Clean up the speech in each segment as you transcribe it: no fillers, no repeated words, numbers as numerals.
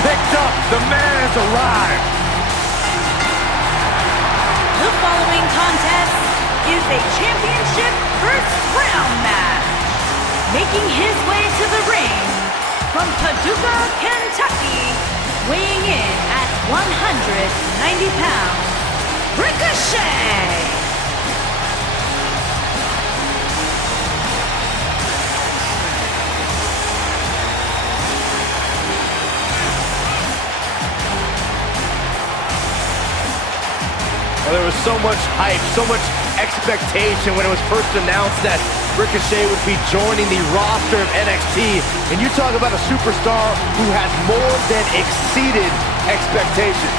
picked up. The man has arrived. The following contest is a championship first round match. Making his way to the ring from Paducah, Kentucky, weighing in at 190 pounds, Ricochet. Well, there was so much hype, so much expectation when it was first announced that Ricochet would be joining the roster of NXT. And you talk about a superstar who has more than exceeded expectations.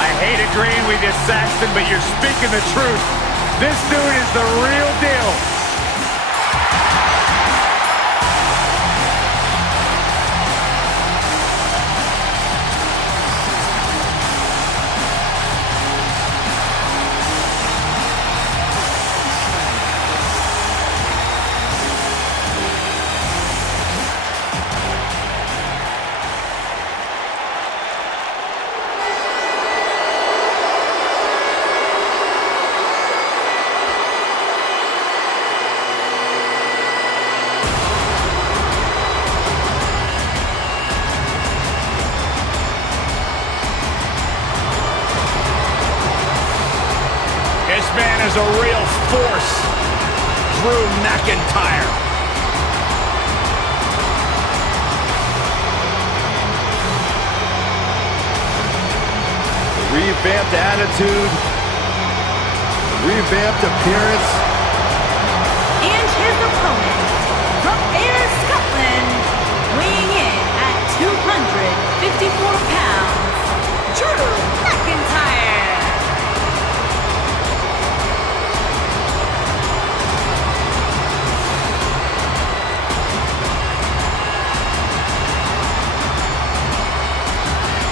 I hate agreeing with you, Saxton, but you're speaking the truth. This dude is the real deal. This man is a real force, Drew McIntyre. The revamped attitude, revamped appearance. And his opponent from Ayr, Scotland, weighing in at 254 pounds, Drew McIntyre.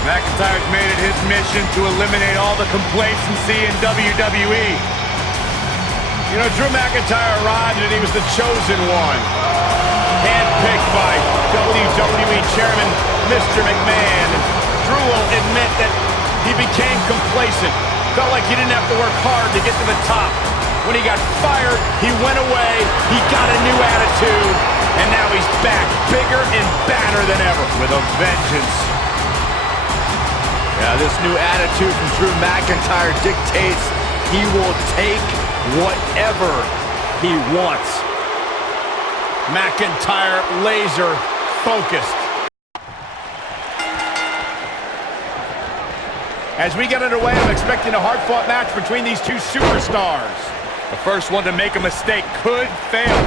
McIntyre's made it his mission to eliminate all the complacency in WWE. You know, Drew McIntyre arrived and he was the chosen one. Handpicked by WWE Chairman Mr. McMahon. And Drew will admit that he became complacent. Felt like he didn't have to work hard to get to the top. When he got fired, he went away, he got a new attitude, and now he's back, bigger and badder than ever, with a vengeance. Yeah, this new attitude from Drew McIntyre dictates he will take whatever he wants. McIntyre laser focused. As we get underway, I'm expecting a hard-fought match between these two superstars. The first one to make a mistake could fail.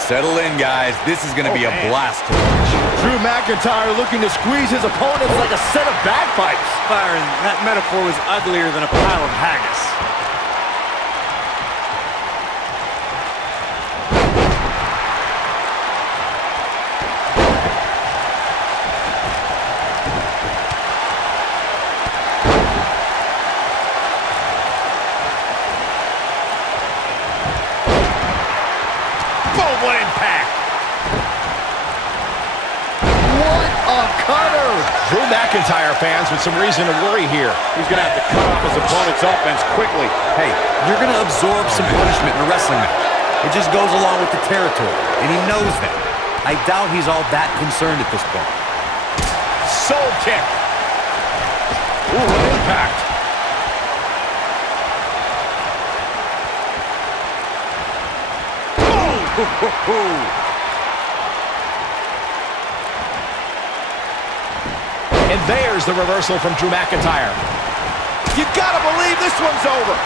Settle in, guys. This is going to be a blast to watch. Drew McIntyre looking to squeeze his opponents like a set of bagpipes. Byron, that metaphor was uglier than a pile of haggis. Boom, what impact! What a cutter! Drew McIntyre fans with some reason to worry here. He's going to have to cut off his opponent's offense quickly. Hey, you're going to absorb some punishment in a wrestling match. It just goes along with the territory, and he knows that. I doubt he's all that concerned at this point. Soul kick! Ooh, what impact! And there's the reversal from Drew McIntyre. You gotta believe this one's over.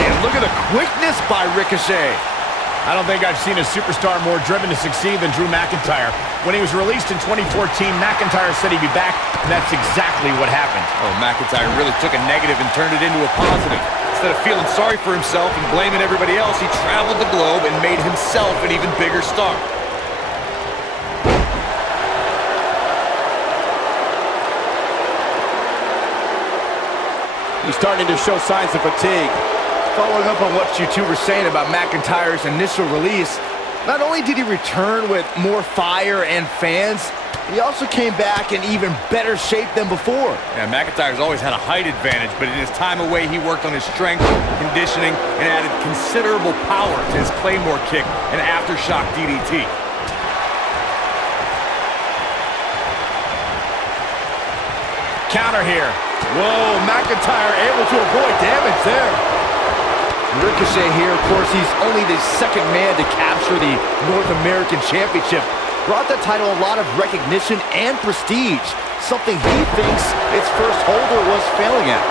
And look at the quickness by Ricochet. I don't think I've seen a superstar more driven to succeed than Drew McIntyre. When he was released in 2014, McIntyre said he'd be back, and that's exactly what happened. Oh, McIntyre really took a negative and turned it into a positive. Instead of feeling sorry for himself and blaming everybody else, he traveled the globe and made himself an even bigger star. He's starting to show signs of fatigue. Following up on what you two were saying about McIntyre's initial release, Not only did he return with more fire and fans, he also came back in even better shape than before. Yeah, McIntyre's always had a height advantage, but in his time away, he worked on his strength, conditioning, and added considerable power to his Claymore kick and aftershock DDT. Counter here. Whoa, McIntyre able to avoid damage there. Ricochet here, of course, he's only the second man to capture the North American Championship. Brought the title a lot of recognition and prestige, something he thinks its first holder was failing at.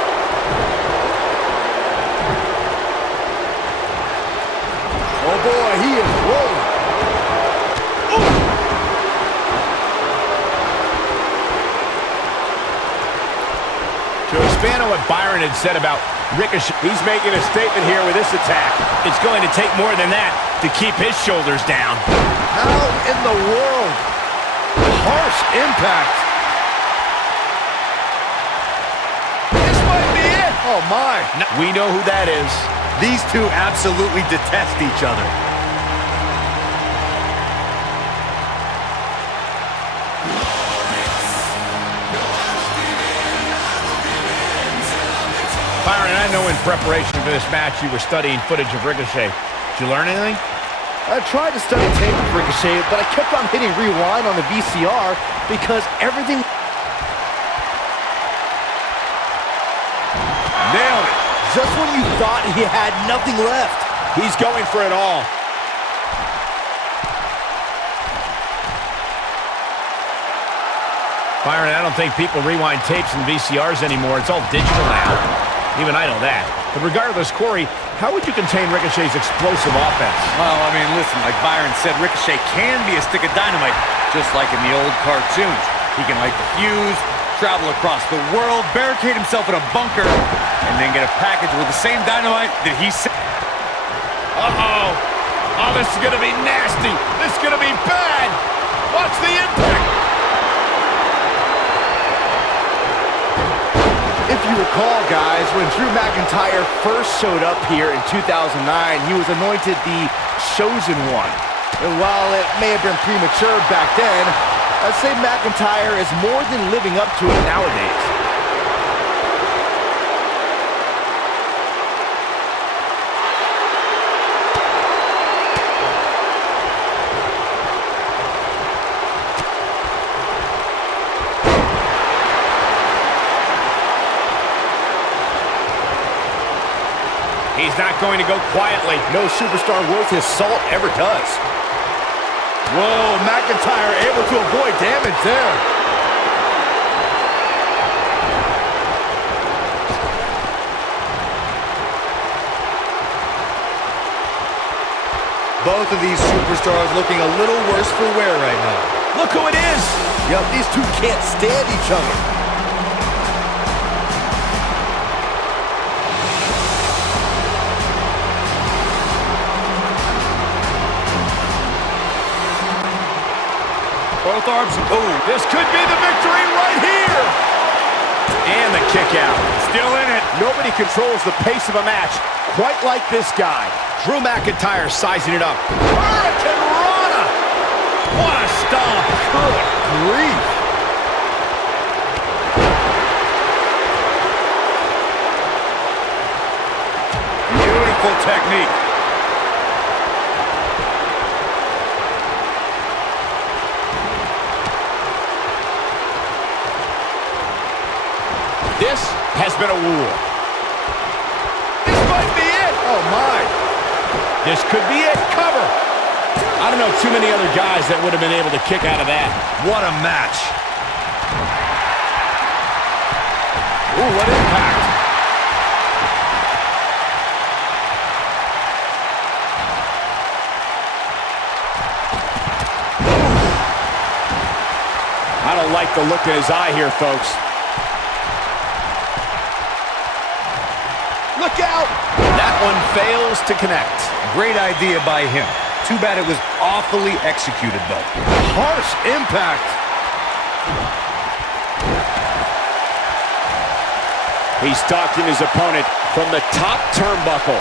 Oh boy, he is rolling. To expand on what Byron had said about Ricochet, he's making a statement here with this attack. It's going to take more than that to keep his shoulders down. How in the world? Harsh impact. This might be it. Oh my. No, we know who that is. These two absolutely detest each other. Byron, I know in preparation for this match you were studying footage of Ricochet. Did you learn anything? I tried to study tape of Ricochet, but I kept on hitting rewind on the VCR because everything... Nailed it. Just when you thought he had nothing left. He's going for it all. Byron, I don't think people rewind tapes and VCRs anymore. It's all digital now. Even I know that. But regardless, Corey, how would you contain Ricochet's explosive offense? Well, I mean, listen, like Byron said, Ricochet can be a stick of dynamite, just like in the old cartoons. He can light the fuse, travel across the world, barricade himself in a bunker, and then get a package with the same dynamite that he sent. Uh-oh. Oh, this is going to be nasty. This is going to be bad. Watch the impact. If you recall, guys, when Drew McIntyre first showed up here in 2009, he was anointed the Chosen One. And while it may have been premature back then, I'd say McIntyre is more than living up to it nowadays. He's not going to go quietly. No superstar worth his salt ever does. Whoa, McIntyre able to avoid damage there. Both of these superstars looking a little worse for wear right now. Look who it is. Yep, these two can't stand each other. Both arms. Oh, this could be the victory right here. And the kick out. Still in it. Nobody controls the pace of a match quite like this guy. Drew McIntyre sizing it up. Hurricane Rana. What a stomp. Good grief. Beautiful technique. This has been a war. This might be it. Oh, my. This could be it. Cover. I don't know too many other guys that would have been able to kick out of that. What a match. Ooh, what impact. I don't like the look in his eye here, folks. Look out. That one fails to connect. Great idea by him. Too bad it was awfully executed, though. Harsh impact. He's stalking his opponent from the top turnbuckle.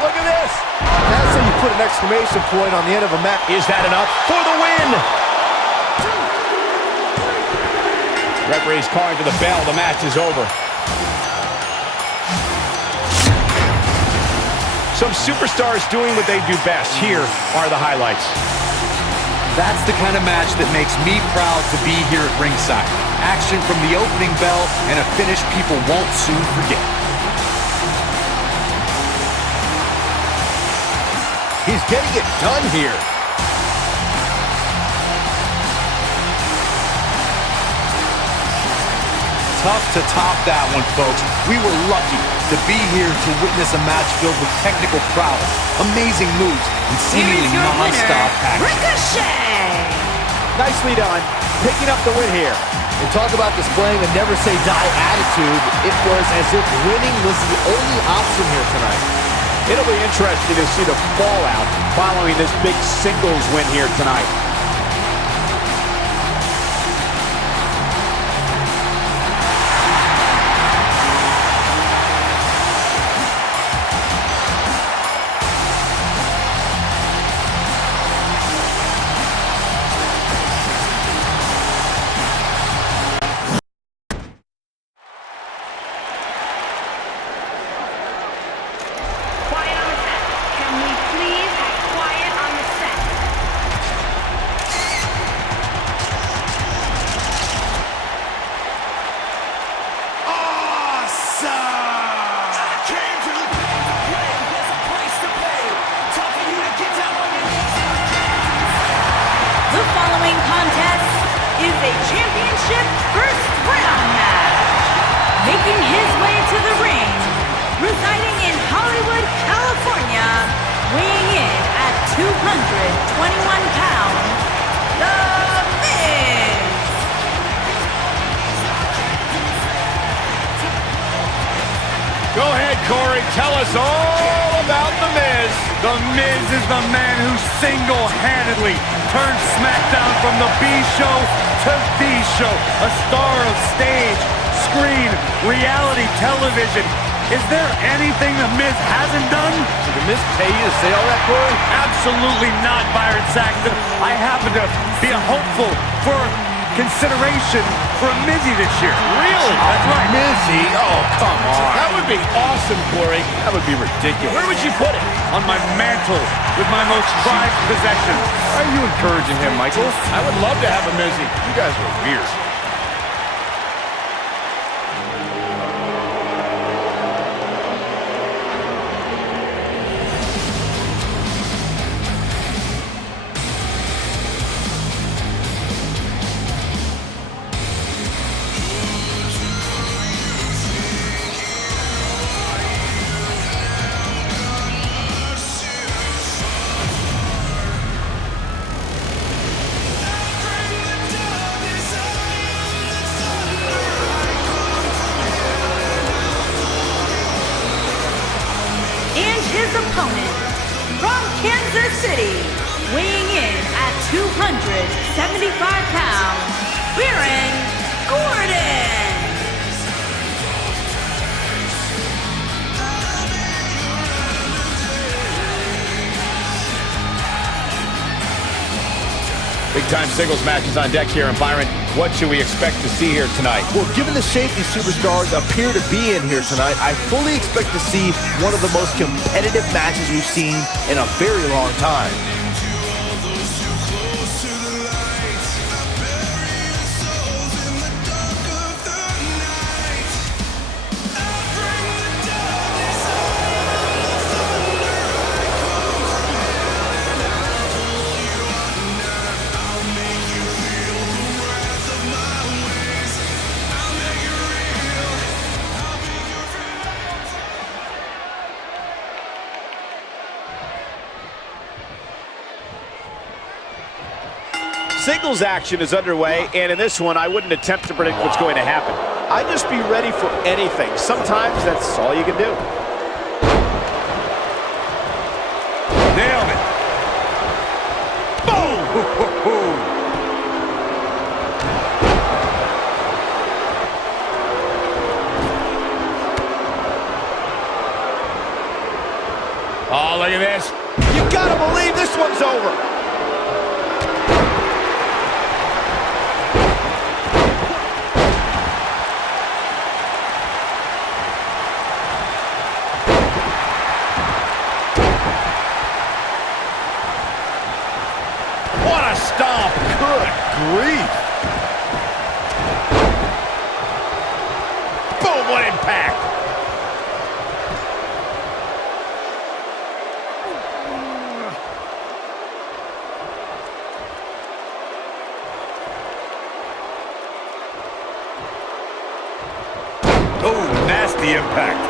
Look at this. That's how you put an exclamation point on the end of a match. Is that enough for the win? Referee's calling for the bell. The match is over. Some superstars doing what they do best. Here are the highlights. That's the kind of match that makes me proud to be here at ringside. Action from the opening bell and a finish people won't soon forget. He's getting it done here. Tough to top that one, folks. We were lucky to be here to witness a match filled with technical prowess, amazing moves, and seemingly non-stop action. Ricochet! Nicely done, picking up the win here. And talk about displaying a never-say-die attitude. It was as if winning was the only option here tonight. It'll be interesting to see the fallout following this big singles win here tonight. Making his way to the ring, residing in Hollywood, California, weighing in at 221 pounds, The Miz! Go ahead, Corey. Tell us all about The Miz. The Miz is the man who single-handedly turned SmackDown from the B show to the show. A star of stage, screen, reality television. Is there anything The Miz hasn't done? Did The Miz pay you to say all that, Corey? Absolutely not, Byron Saxton. I happen to be a hopeful for consideration for a Mizzy this year. Really? That's right. Mizzy? Oh, come on. That would be awesome, Corey. That would be ridiculous. Where would you put it? On my mantle with my most prized possession. Why are you encouraging him, Michael? I would love to have a Mizzy. You guys are weird. His opponent from Kansas City, weighing in at 275 pounds, Baron Corbin. Big-time singles matches on deck here. And Byron, what should we expect to see here tonight? Well, given the shape these superstars appear to be in here tonight, I fully expect to see one of the most competitive matches we've seen in a very long time. Singles action is underway, and in this one, I wouldn't attempt to predict what's going to happen. I'd just be ready for anything. Sometimes that's all you can do. Nailed it. Boom! Oh, look at this. You Gotta believe this one's over. What a stomp. Good grief. Boom, what impact. Oh, nasty impact.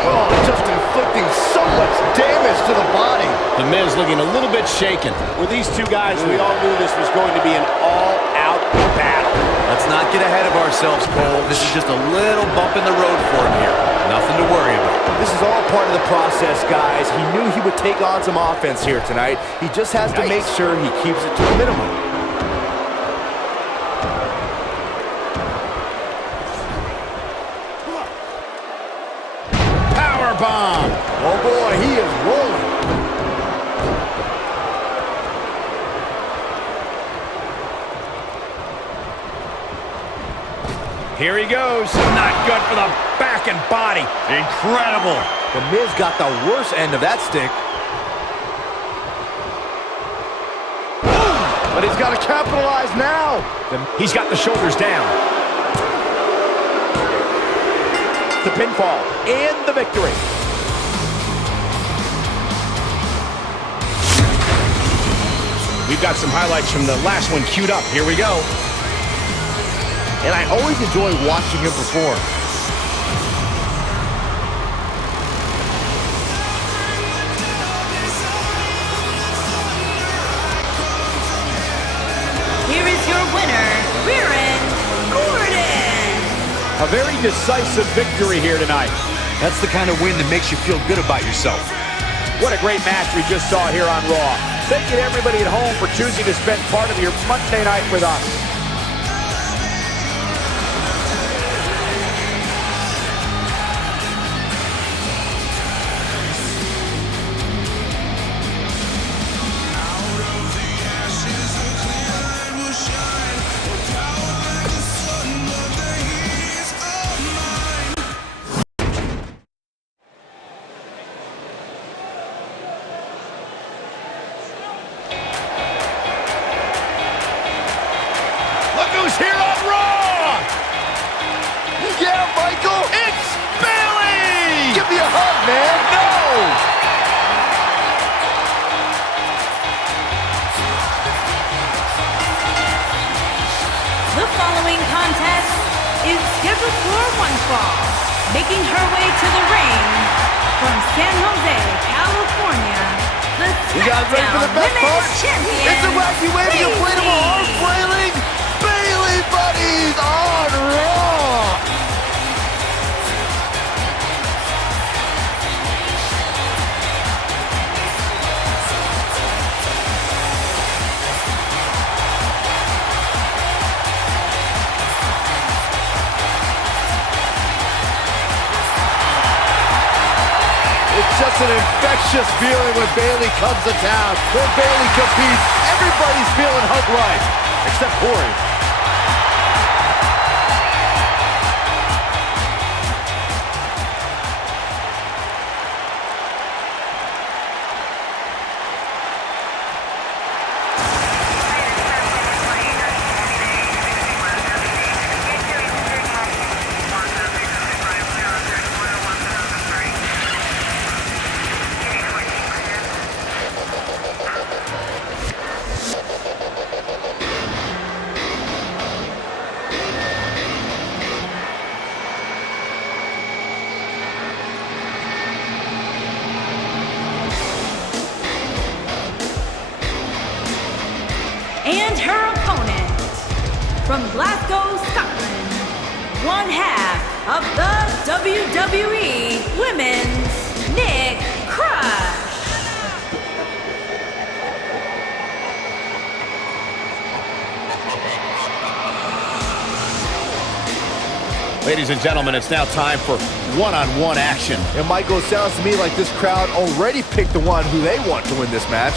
Oh, just inflicting so much damage to the body. The Miz looking a little bit shaken. With these two guys, we all knew this was going to be an all-out battle. Let's not get ahead of ourselves, Cole. This is just a little bump in the road for him here. Nothing to worry about. This is all part of the process, guys. He knew he would take on some offense here tonight. He just has to make sure he keeps it to a minimum. Bomb. Oh boy, he is rolling. Here he goes. Not good for the back and body. Incredible. The Miz got the worst end of that stick. But he's got to capitalize now. He's got the shoulders down. The pinfall and the victory. We've got some highlights from the last one queued up. Here we go. And I always enjoy watching him perform. Here is your winner, Baron Corbin. A very decisive victory here tonight. That's the kind of win that makes you feel good about yourself. What a great match we just saw here on Raw. Thank you to everybody at home for choosing to spend part of your Monday night with us. Who's here on Raw? Yeah, Michael! It's Bayley! Give me a hug, man! No! The following contest is scheduled for one fall. Making her way to the ring from San Jose, California, the You guys ready for the SmackDown best part? Women's Champion, It's a wacky way to inflatable arm flailing Bayley buddies on Raw! It's just an infectious feeling when Bayley comes to town. When Bayley competes, everybody's feeling hug-like, except Corey. and her opponent from Glasgow, Scotland, one half of the WWE Women's Nick Crush. Ladies and gentlemen, it's now time for one-on-one action. And Michael, it sounds to me like this crowd already picked the one who they want to win this match.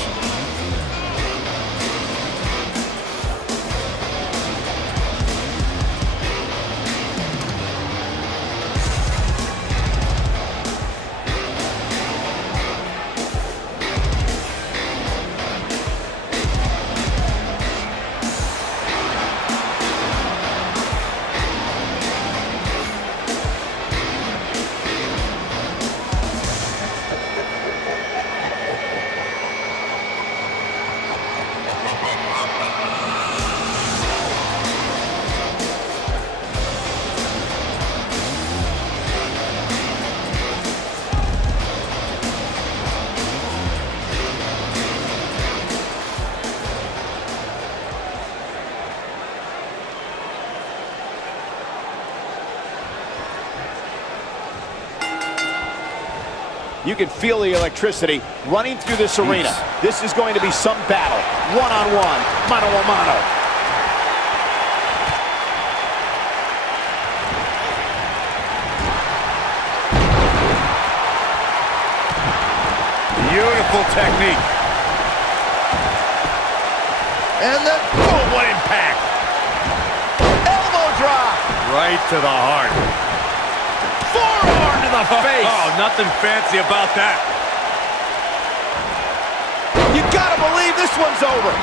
You can feel the electricity running through this arena. This is going to be some battle. One-on-one, mano-a-mano. Beautiful technique. And then, Oh, what impact. Elbow drop. Right to the heart. Forearm to the face. Oh, nothing fancy about that. You gotta believe this one's over.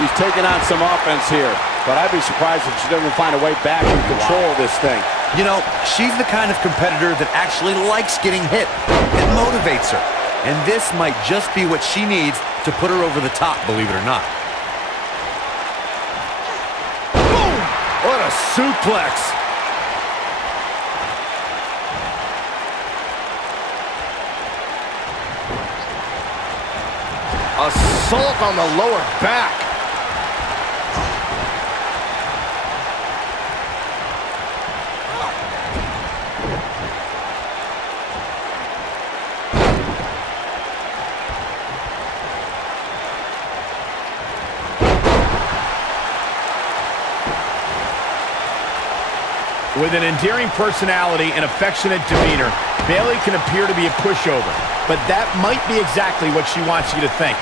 She's taking on some offense here, but I'd be surprised if she doesn't find a way back in control of this thing. You know, she's the kind of competitor that actually likes getting hit. It motivates her. And this might just be what she needs to put her over the top, believe it or not. boom! What a suplex. Assault on the lower back. With an endearing personality and affectionate demeanor, Bayley can appear to be a pushover, but that might be exactly what she wants you to think.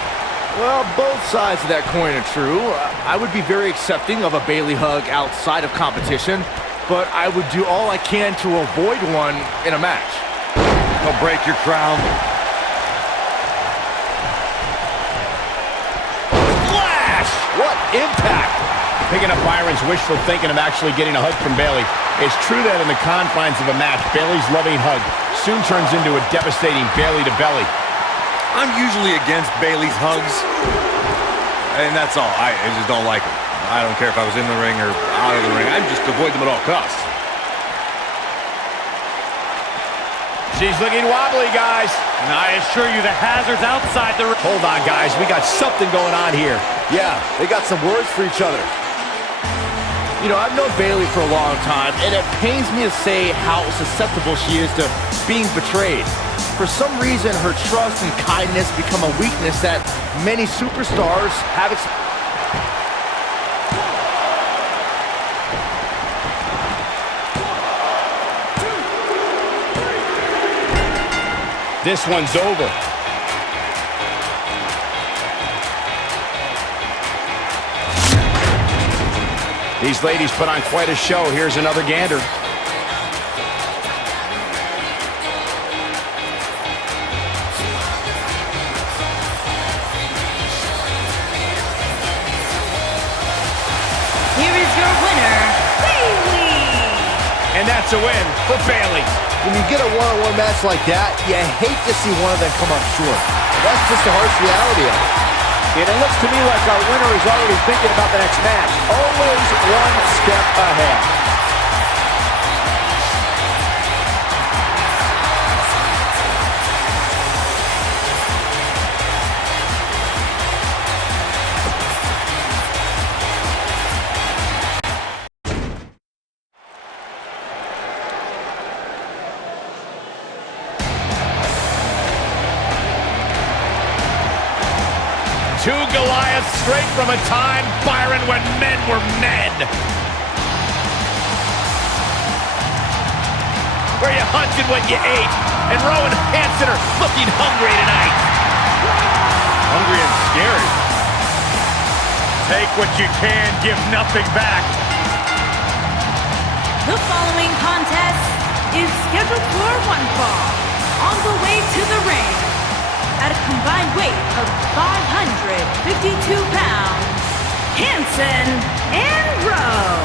Well, both sides of that coin are true. I would be very accepting of a Bayley hug outside of competition, but I would do all I can to avoid one in a match. He'll break your crown. Flash! What impact! Picking up Byron's wishful thinking of actually getting a hug from Bayley. It's true that in the confines of a match, Bayley's loving hug soon turns into a devastating Bayley to belly. I'm usually against Bayley's hugs, and that's all. I just don't like them. I don't care if I was in the ring or out of the ring. I just avoid them at all costs. She's looking wobbly, guys. And I assure you the hazard's outside the ring. Hold on, guys. We got something going on here. Yeah, they got some words for each other. You know, I've known Bayley for a long time, and it pains me to say how susceptible she is to being betrayed. For some reason, her trust and kindness become a weakness that many superstars have This one's over. These ladies put on quite a show. Here's another gander. Here is your winner, Bayley. And that's a win for Bayley. When you get a one-on-one match like that, you hate to see one of them come up short. That's just the harsh reality of it. And it looks to me like our winner is already thinking about the next match. Always one step ahead. Two Goliath straight from a time, Byron, when men were men. Where you hunted what you ate, and Rowan Hansen are looking hungry tonight. Hungry and scary. Take what you can, give nothing back. The following contest is scheduled for one fall. On the way to the ring, at a combined weight of 552 pounds, Hansen and Rowe.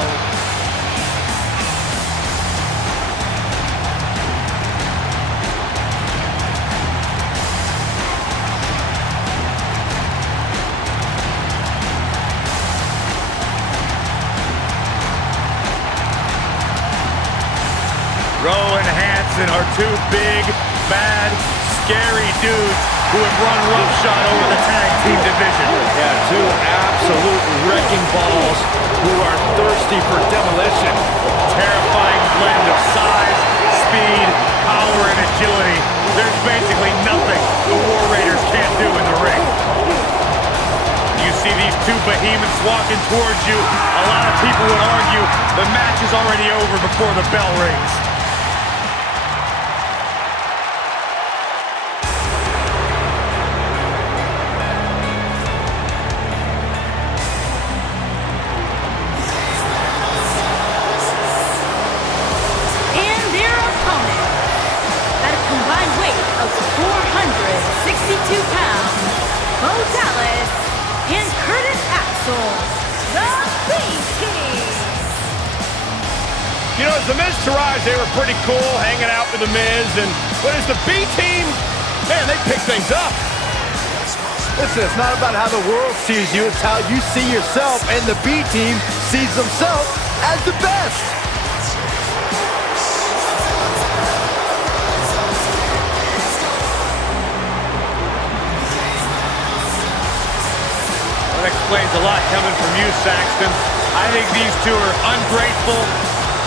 Rowe and Hansen are two big, bad, scary dudes who have run roughshod over the tag team division. Yeah, two absolute wrecking balls who are thirsty for demolition. Terrifying blend of size, speed, power, and agility. There's basically nothing the War Raiders can't do in the ring. You see these two behemoths walking towards you. A lot of people would argue the match is already over before the bell rings. You know, as the Miz Taraj, they were pretty cool hanging out with the Miz, but as the B team, man, they pick things up. Listen, it's not about how the world sees you, it's how you see yourself, and the B team sees themselves as the best. That explains a lot coming from you, Saxton. I think these two are ungrateful,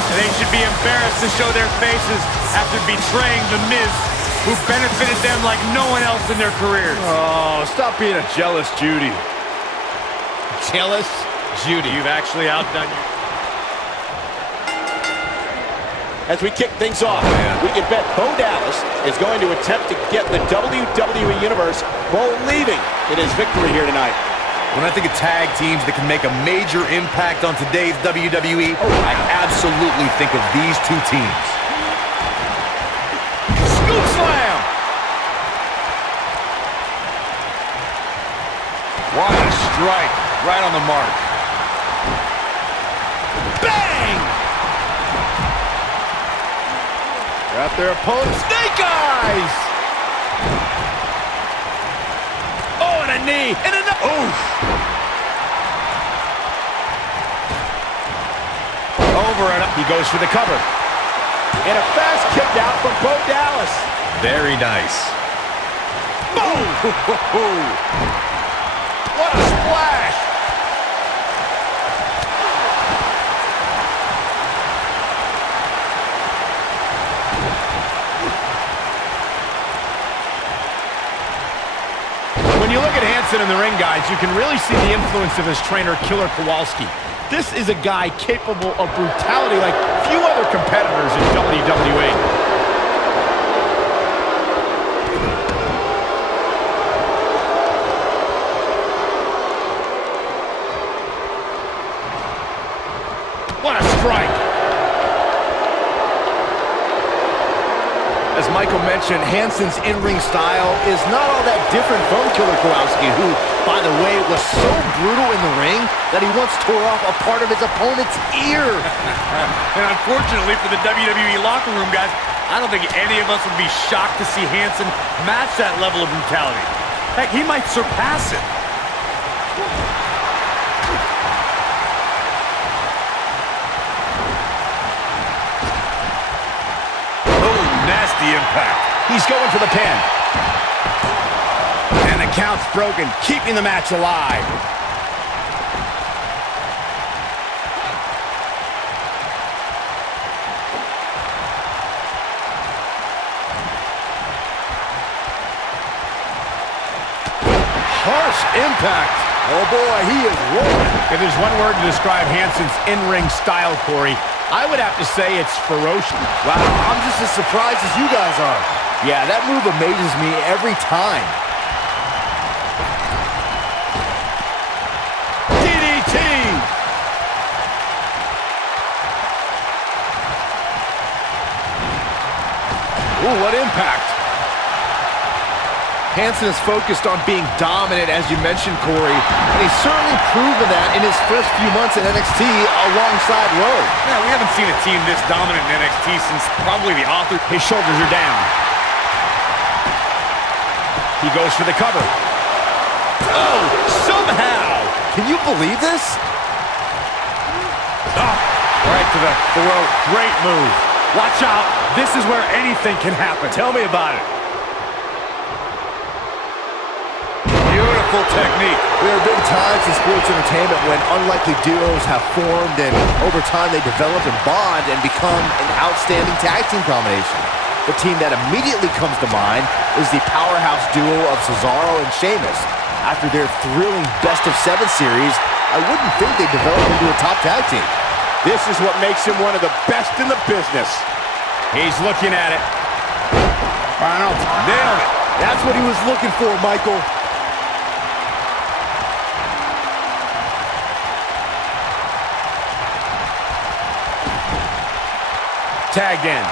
and they should be embarrassed to show their faces after betraying the Miz, who benefited them like no one else in their careers. Oh, stop being a jealous Judy. Jealous Judy. You've actually outdone you. As we kick things off, we can bet Bo Dallas is going to attempt to get the WWE Universe believing in his victory here tonight. When I think of tag teams that can make a major impact on today's WWE, I absolutely think of these two teams. Scoop slam! What a strike, right on the mark. Bang! Got their opponent. Snake eyes! Oh, and a knee, and another. Oof! Over and up. He goes for the cover. And a fast kick out from Bo Dallas. Very nice. Boom! What a splash! When you look at Hansen in the ring, guys, you can really see the influence of his trainer, Killer Kowalski. This is a guy capable of brutality like few other competitors in WWE. What a strike! As Michael mentioned, Hansen's in-ring style is not all that different from Killer Kowalski, who, by the way, was so brutal in the ring that he once tore off a part of his opponent's ear. And unfortunately for the WWE locker room, guys, I don't think any of us would be shocked to see Hansen match that level of brutality. Heck, he might surpass it. Nasty impact. He's going for the pin. And the count's broken, keeping the match alive. Harsh impact. Oh boy, he is rolling. If there's one word to describe Hanson's in-ring style, Corey, I would have to say it's ferocious. Wow, I'm just as surprised as you guys are. Yeah, that move amazes me every time. DDT! Ooh, what impact. Hanson is focused on being dominant, as you mentioned, Corey, and he's certainly proven that in his first few months at NXT alongside Rowe. Yeah, we haven't seen a team this dominant in NXT since probably the author. His shoulders are down. He goes for the cover. Oh, somehow! Can you believe this? Oh, right to the throat. Great move. Watch out. This is where anything can happen. Tell me about it. Beautiful technique. There have been times in sports entertainment when unlikely duos have formed and over time they develop and bond and become an outstanding tag team combination. The team that immediately comes to mind is the powerhouse duo of Cesaro and Sheamus. After their thrilling best-of-7 series, I wouldn't think they'd develop into a top tag team. This is what makes him one of the best in the business. He's looking at it. Nailed it. That's what he was looking for, Michael. Tagged in.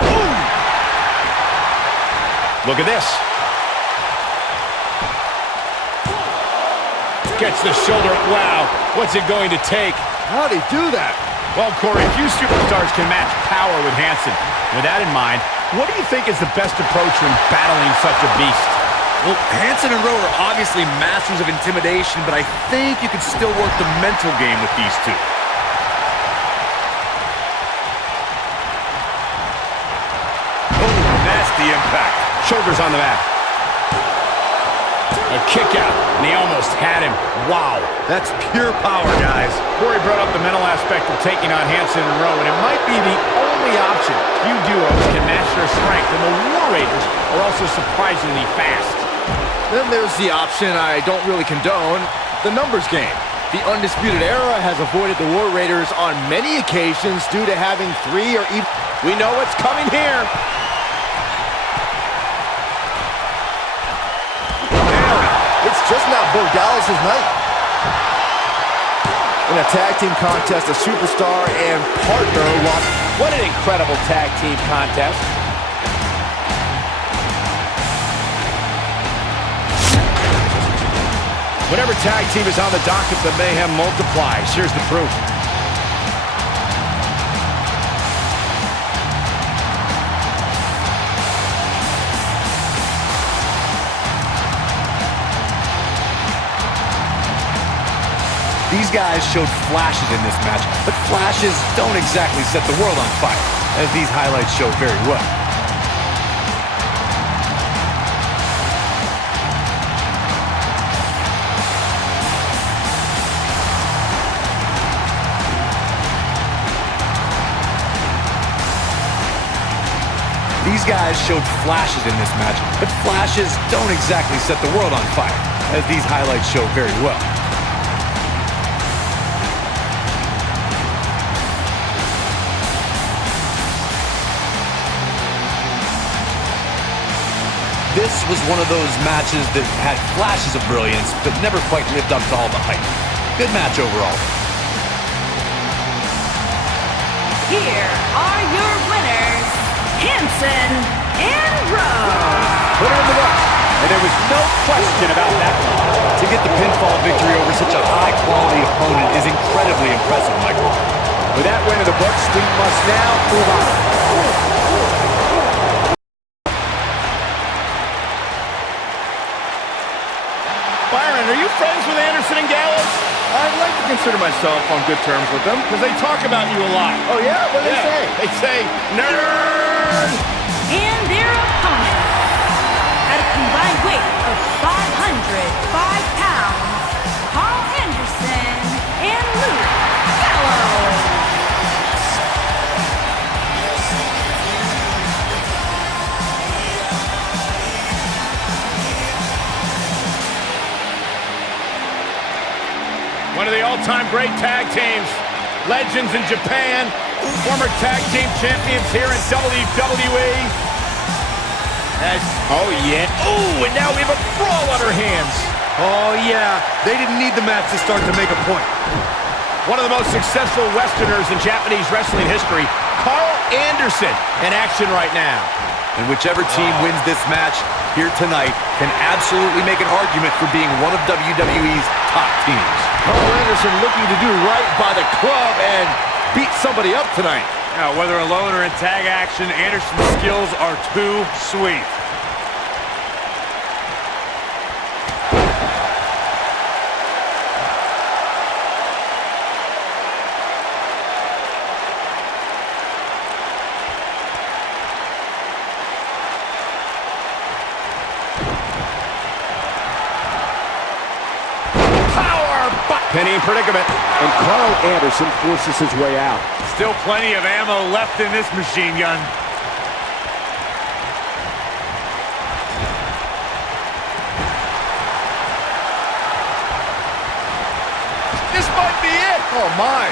Boom! Look at this. Gets the shoulder. Wow. What's it going to take? How'd he do that? Well, Corey, few superstars can match power with Hanson. With that in mind, what do you think is the best approach when battling such a beast? Well, Hanson and Rowe are obviously masters of intimidation, but I think you could still work the mental game with these two. Oh, nasty impact. Shoulders on the mat. A kick out, and he almost had him. Wow. That's pure power, guys. Corey brought up the mental aspect of taking on Hanson and Rowe, and it might be the only option. Few duos can match their strength, and the War Raiders are also surprisingly fast. Then there's the option I don't really condone, the numbers game. The Undisputed Era has avoided the War Raiders on many occasions due to having 3 or even... We know what's coming here. It's just not Bo Dallas's night. In a tag team contest, a superstar and partner locked. What an incredible tag team contest. Whenever tag team is on the docket, the mayhem multiplies. Here's the proof. These guys showed flashes in this match, but flashes don't exactly set the world on fire, as these highlights show very well. These guys showed flashes in this match, but flashes don't exactly set the world on fire, as these highlights show very well. This was one of those matches that had flashes of brilliance, but never quite lived up to all the hype. Good match overall. Here are your winners, Hanson and Rowe. Put her in the book. And there was no question about that one. To get the pinfall victory over such a high-quality opponent is incredibly impressive, Michael. With that win in the books, we must now move on. Byron, are you friends with Anderson and Gallows? I'd like to consider myself on good terms with them. Because they talk about you a lot. Oh yeah? What do they say? They say, nerd! And their opponent, at a combined weight of 505 pounds, Paul Anderson and Luke Gallows. all-time great tag teams. Legends in Japan, former tag team champions here in WWE. Oh, yeah. Oh, and now we have a brawl on our hands. Oh, yeah. They didn't need the match to start to make a point. One of the most successful Westerners in Japanese wrestling history, Carl Anderson, in action right now. And whichever team wins this match here tonight can absolutely make an argument for being one of WWE's top teams. Carl Anderson looking to do right by the club and beat somebody up tonight. Now, whether alone or in tag action, Anderson's skills are too sweet. Penny predicament. And Carl Anderson forces his way out. Still plenty of ammo left in this machine gun. This might be it. Oh, my.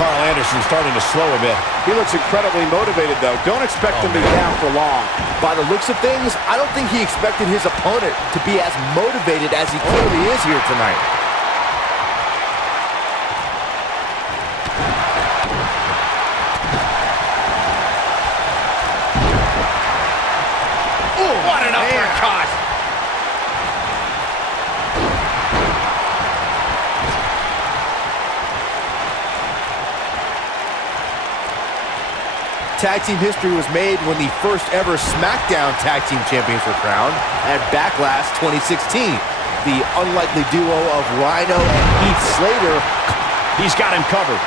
Carl Anderson starting to slow a bit. He looks incredibly motivated, though. Don't expect him to be down for long. By the looks of things, I don't think he expected his opponent to be as motivated as he clearly is here tonight. What an uppercut! Tag team history was made when the first ever SmackDown Tag Team Champions were crowned at Backlash 2016. The unlikely duo of Rhino and Heath Slater. He's got him covered.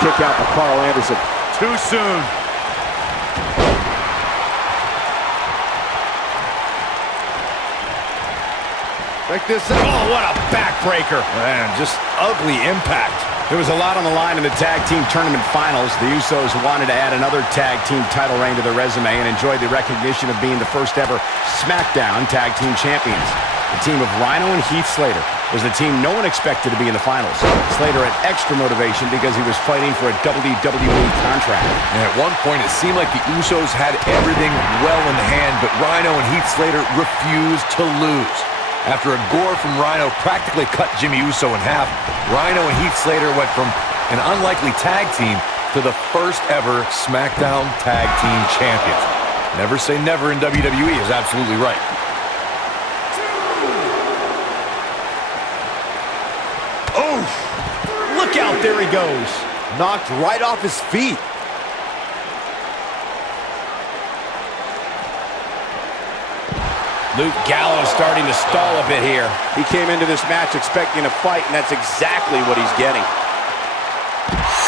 Kick out for Carl Anderson. Too soon. Like this. Oh, what a backbreaker. Man, just ugly impact. There was a lot on the line in the tag team tournament finals. The Usos wanted to add another tag team title reign to their resume and enjoyed the recognition of being the first ever SmackDown Tag Team Champions. The team of Rhino and Heath Slater was the team no one expected to be in the finals. Slater had extra motivation because he was fighting for a WWE contract. And at one point, it seemed like the Usos had everything well in hand, but Rhino and Heath Slater refused to lose. After a gore from Rhino practically cut Jimmy Uso in half, Rhino and Heath Slater went from an unlikely tag team to the first ever SmackDown Tag Team Champions. Never say never in WWE is absolutely right. Oh, look out, there he goes. Knocked right off his feet. Luke Gallows starting to stall a bit here. He came into this match expecting a fight, and that's exactly what he's getting.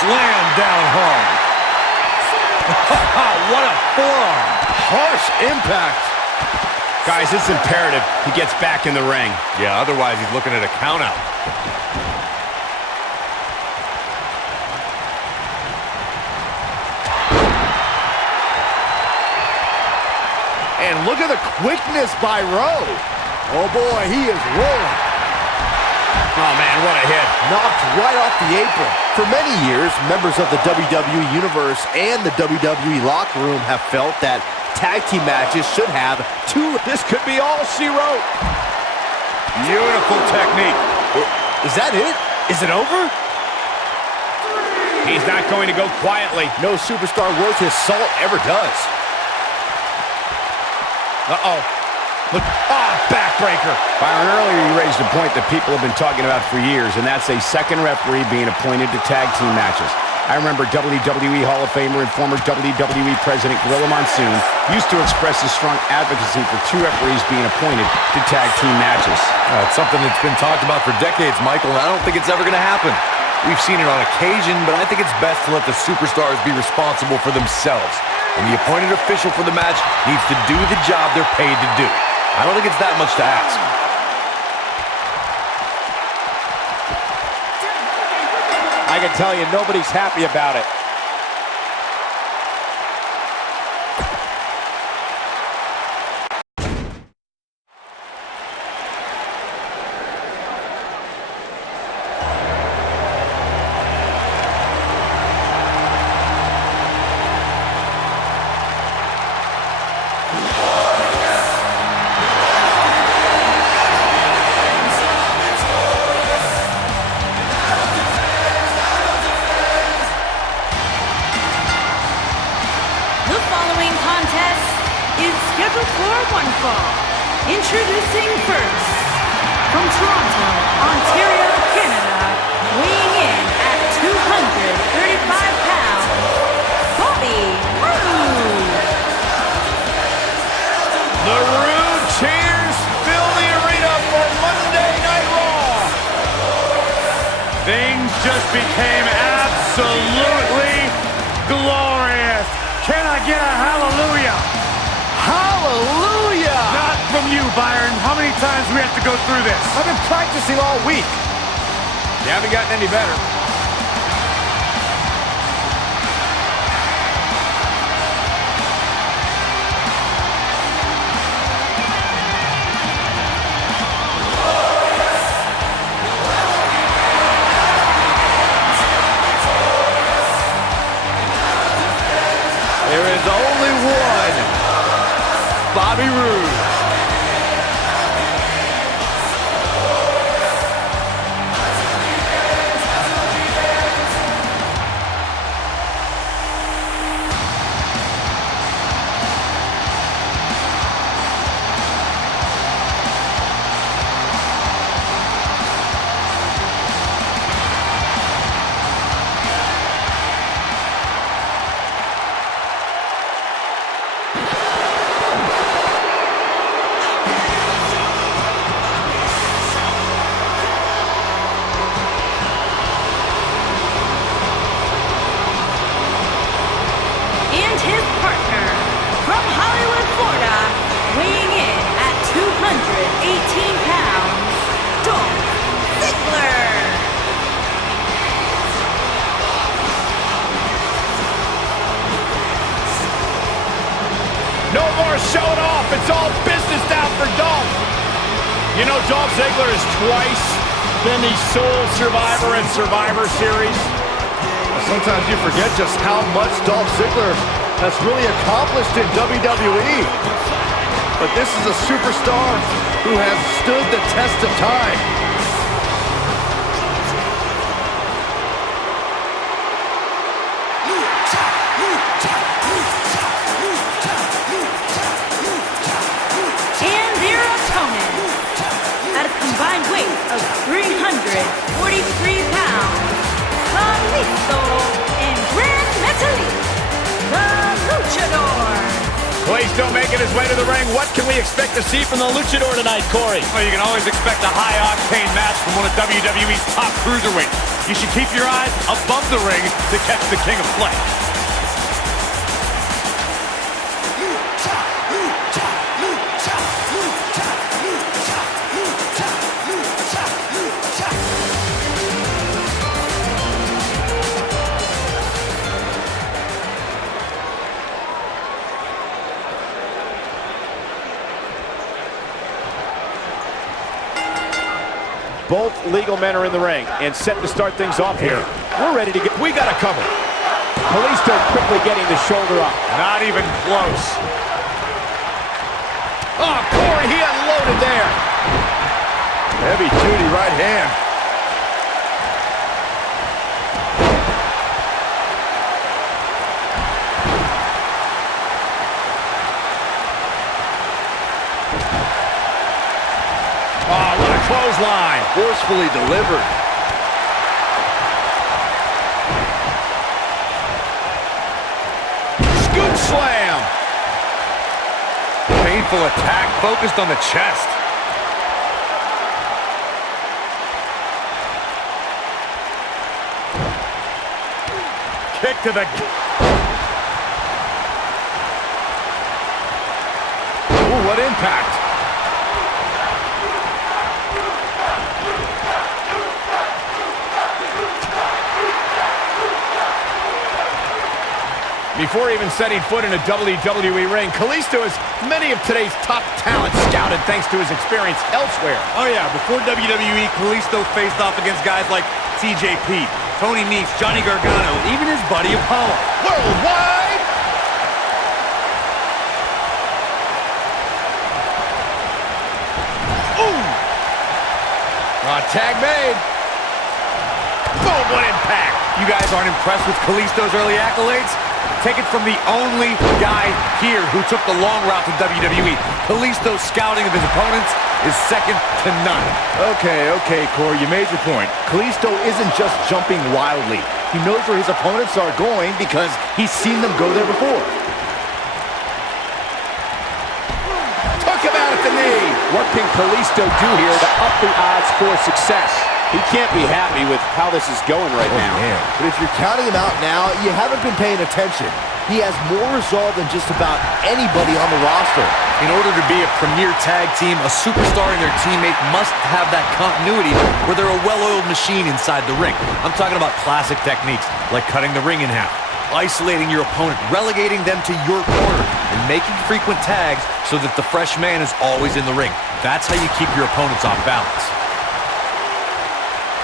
Slam down hard. What a forearm. Harsh impact. Guys, it's imperative he gets back in the ring. Yeah, otherwise he's looking at a countout. And look at the quickness by Rowe. Oh boy, he is rolling. Oh man, what a hit. Knocked right off the apron. For many years, members of the WWE Universe and the WWE locker room have felt that tag team matches should have two. This could be all she wrote. Beautiful technique. Is that it? Is it over? He's not going to go quietly. No superstar worth his salt ever does. Uh-oh. Look, backbreaker. Byron, earlier you raised a point that people have been talking about for years, and that's a second referee being appointed to tag team matches. I remember WWE Hall of Famer and former WWE President Gorilla Monsoon used to express his strong advocacy for two referees being appointed to tag team matches. It's something that's been talked about for decades, Michael, and I don't think it's ever going to happen. We've seen it on occasion, but I think it's best to let the superstars be responsible for themselves. And the appointed official for the match needs to do the job they're paid to do. I don't think it's that much to ask. I can tell you, nobody's happy about it. one fall. Introducing first, from Toronto, Ontario, Canada, weighing in at 235 pounds, Bobby Roode. The Rude cheers fill the arena for Monday Night Raw. Things just became absolutely glorious. Can I get a hallelujah? Hallelujah! Not from you, Byron. How many times do we have to go through this? I've been practicing all week. You haven't gotten any better. There is only one Bobby Roode. And his partner, from Hollywood, Florida, weighing in at 218 pounds, Dolph Ziggler. No more showing off. It's all business now for Dolph. You know, Dolph Ziggler has twice been the sole survivor in Survivor Series. Sometimes you forget just how much Dolph Ziggler has really accomplished in WWE. But this is a superstar who has stood the test of time. And their opponent, at a combined weight of 343 pounds, Kalisto and Grand Metalik, the Luchador. Kalisto making his way to the ring. What can we expect to see from the Luchador tonight, Corey? Well, you can always expect a high-octane match from one of WWE's top cruiserweights. You should keep your eyes above the ring to catch the King of Flesh. Both legal men are in the ring and set to start things off here. We're ready to get. We got to cover. Kalisto quickly getting the shoulder up. Not even close. Oh, Corey, he unloaded there. Heavy-duty right hand. Oh, what a clothesline. Forcefully delivered. Scoop slam. Painful attack focused on the chest. Kick to the... Ooh, what impact. Before even setting foot in a WWE ring, Kalisto has many of today's top talent scouted thanks to his experience elsewhere. Oh yeah, before WWE, Kalisto faced off against guys like TJP, Tony Nese, Johnny Gargano, even his buddy Apollo. Worldwide! Ooh! Tag made. Boom, what impact! You guys aren't impressed with Kalisto's early accolades? Take it from the only guy here who took the long route to WWE. Kalisto's scouting of his opponents is second to none. Okay, Corey, you made your point. Kalisto isn't just jumping wildly. He knows where his opponents are going because he's seen them go there before. Took him out at the knee. What can Kalisto do here to up the odds for success? He can't be happy with how this is going right now. Man. But if you're counting him out now, you haven't been paying attention. He has more resolve than just about anybody on the roster. In order to be a premier tag team, a superstar and their teammate must have that continuity where they're a well-oiled machine inside the ring. I'm talking about classic techniques like cutting the ring in half, isolating your opponent, relegating them to your corner, and making frequent tags so that the fresh man is always in the ring. That's how you keep your opponents off balance.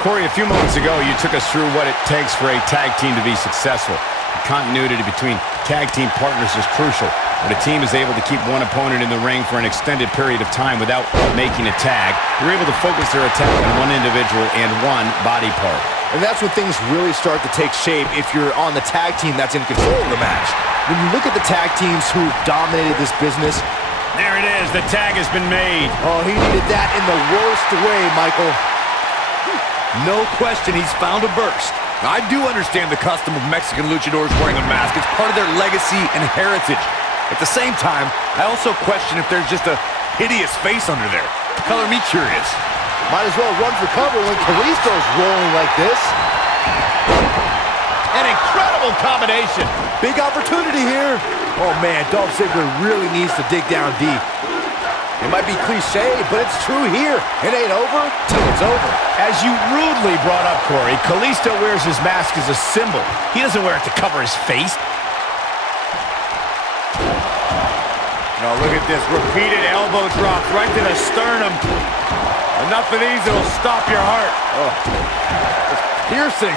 Corey, a few moments ago, you took us through what it takes for a tag team to be successful. Continuity between tag team partners is crucial. When a team is able to keep one opponent in the ring for an extended period of time without making a tag, they're able to focus their attack on one individual and one body part. And that's when things really start to take shape if you're on the tag team that's in control of the match. When you look at the tag teams who've dominated this business... There it is. The tag has been made. Oh, he needed that in the worst way, Michael. No question, he's found a burst. I do understand the custom of Mexican luchadors wearing a mask. It's part of their legacy and heritage. At the same time, I also question if there's just a hideous face under there. Color me curious. Might as well run for cover when Kalisto's rolling like this. An incredible combination. Big opportunity here. Oh man, Dolph Ziggler really needs to dig down deep. It might be cliche, but it's true here. It ain't over till it's over. As you rudely brought up, Corey, Kalisto wears his mask as a symbol. He doesn't wear it to cover his face. No, look at this. Repeated elbow drops right to the sternum. Enough of these, it'll stop your heart. Oh, it's piercing.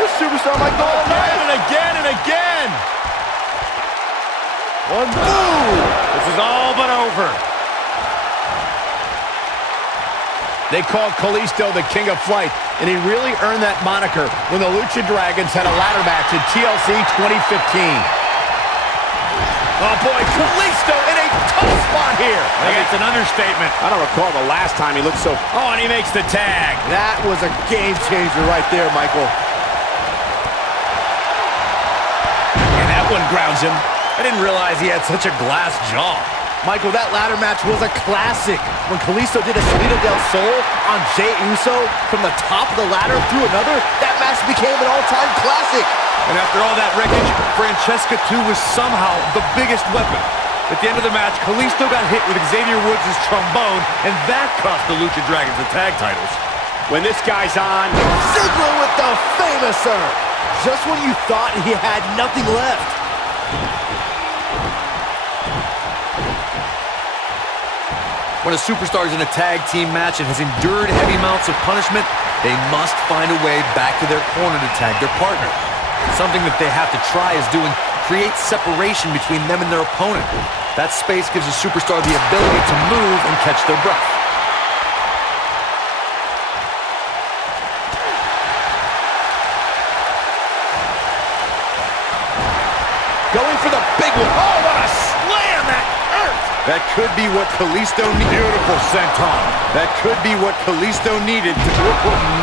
This superstar might go all night. And again and again. One move. This is all but over. They called Kalisto the King of Flight, and he really earned that moniker when the Lucha Dragons had a ladder match in TLC 2015. Oh boy, Kalisto in a tough spot here. I think it's an understatement. I don't recall the last time he looked so... Oh, and he makes the tag. That was a game changer right there, Michael. And that one grounds him. I didn't realize he had such a glass jaw. Michael, that ladder match was a classic. When Kalisto did a Salida del Sol on Jey Uso from the top of the ladder through another, that match became an all-time classic. And after all that wreckage, Francesca 2 was somehow the biggest weapon. At the end of the match, Kalisto got hit with Xavier Woods' trombone, and that cost the Lucha Dragons the tag titles. When this guy's on... Ziggler with the famouser. Just when you thought he had nothing left. When a superstar is in a tag team match and has endured heavy amounts of punishment, they must find a way back to their corner to tag their partner. Something that they have to try is doing create separation between them and their opponent. That space gives a superstar the ability to move and catch their breath. Going for the big one. Oh, what a slam that hurt. That could be what Kalisto needed. Beautiful senton. That could be what Kalisto needed to...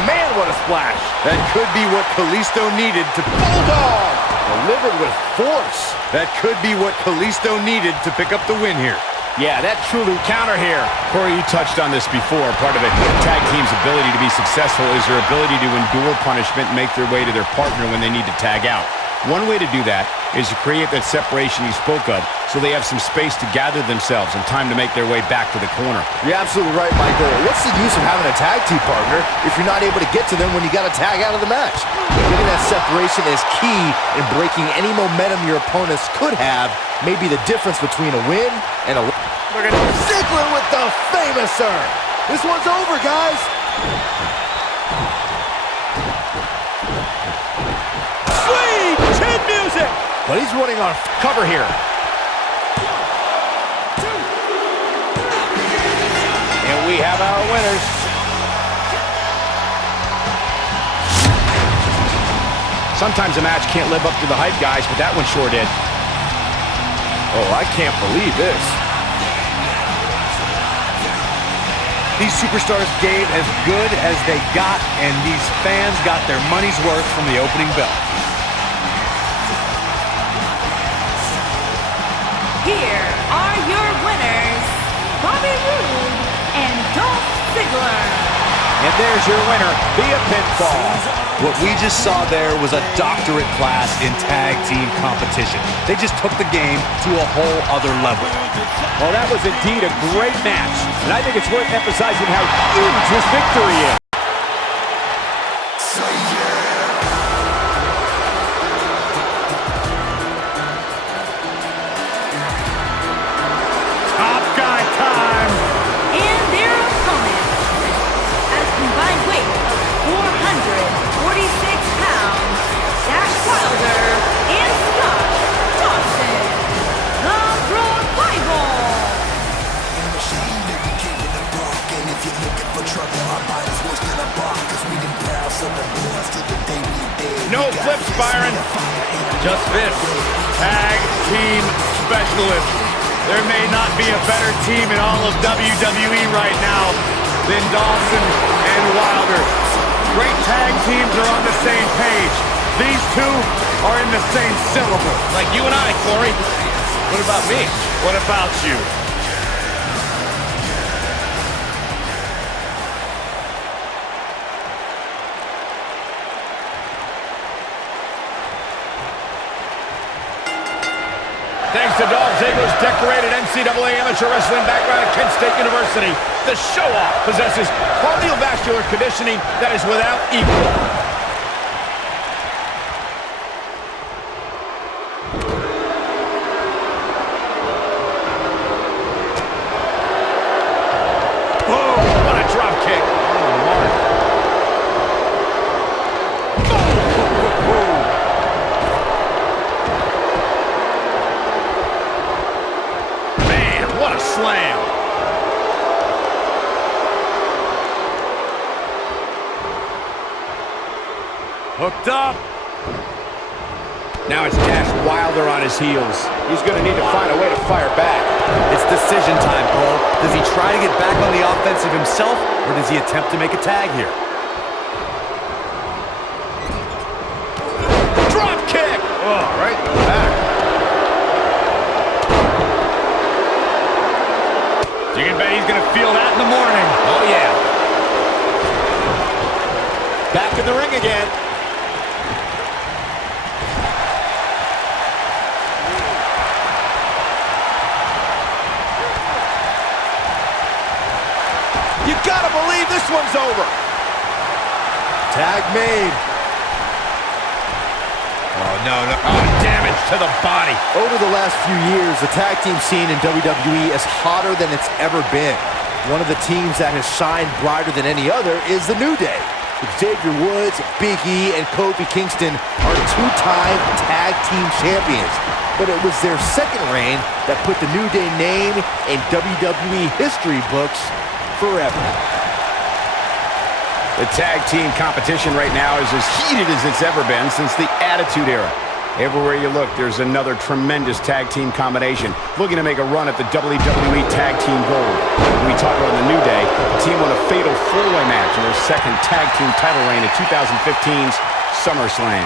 Man, what a splash. That could be what Kalisto needed to... Bulldog! Delivered with force. That could be what Kalisto needed to pick up the win here. Yeah, that truly counter here. Corey, you touched on this before. Part of a tag team's ability to be successful is their ability to endure punishment and make their way to their partner when they need to tag out. One way to do that is to create that separation you spoke of so they have some space to gather themselves and time to make their way back to the corner. You're absolutely right, Michael. What's the use of having a tag team partner if you're not able to get to them when you got to tag out of the match? Getting that separation is key in breaking any momentum your opponents could have. Maybe the difference between a win and a... Look at Ziggler with the famouser. This one's over, guys. Sweet chin music! But he's running on cover here. And we have our winners. Sometimes a match can't live up to the hype, guys, but that one sure did. Oh, I can't believe this. These superstars gave as good as they got, and these fans got their money's worth from the opening bell. Here are your winners, Bobby Roode and Dolph Ziggler. And there's your winner via pinfall. What we just saw there was a doctorate class in tag team competition. They just took the game to a whole other level. Well, that was indeed a great match. And I think it's worth emphasizing how huge this victory is. Top guy time. And their opponent, at a combined weight of 446 pounds, Dash Wilder and Scott Dawson, the Revival. No flips, Byron. Just this. Tag team specialist. There may not be a better team in all of WWE right now than Dawson and Wilder. Great tag teams are on the same page. These two are in the same syllable. Like you and I, Corey. What about me? What about you? Thanks to Dolph Ziggler's decorated NCAA amateur wrestling background at Kent State University, the show-off possesses cardiovascular conditioning that is without equal. Oh, what a drop kick. What a slam. Hooked up. Now it's Dash Wilder on his heels. He's going to need to find a way to fire back. It's decision time, Cole. Does he try to get back on the offensive himself, or does he attempt to make a tag here? Drop kick. Oh, right in the back. You can bet he's going to feel that in the morning. Oh, yeah. Back in the ring again. You gotta believe this one's over. Tag made. Oh, no. Oh, damage to the body. Over the last few years, the tag team scene in WWE is hotter than it's ever been. One of the teams that has shined brighter than any other is the New Day. Xavier Woods, Big E, and Kofi Kingston are two-time tag team champions. But it was their second reign that put the New Day name in WWE history books forever. The tag team competition right now is as heated as it's ever been since the Attitude Era. Everywhere you look, there's another tremendous tag team combination looking to make a run at the WWE Tag Team Gold. When we talk about the New Day, the team won a fatal four-way match in their second tag team title reign at 2015's SummerSlam.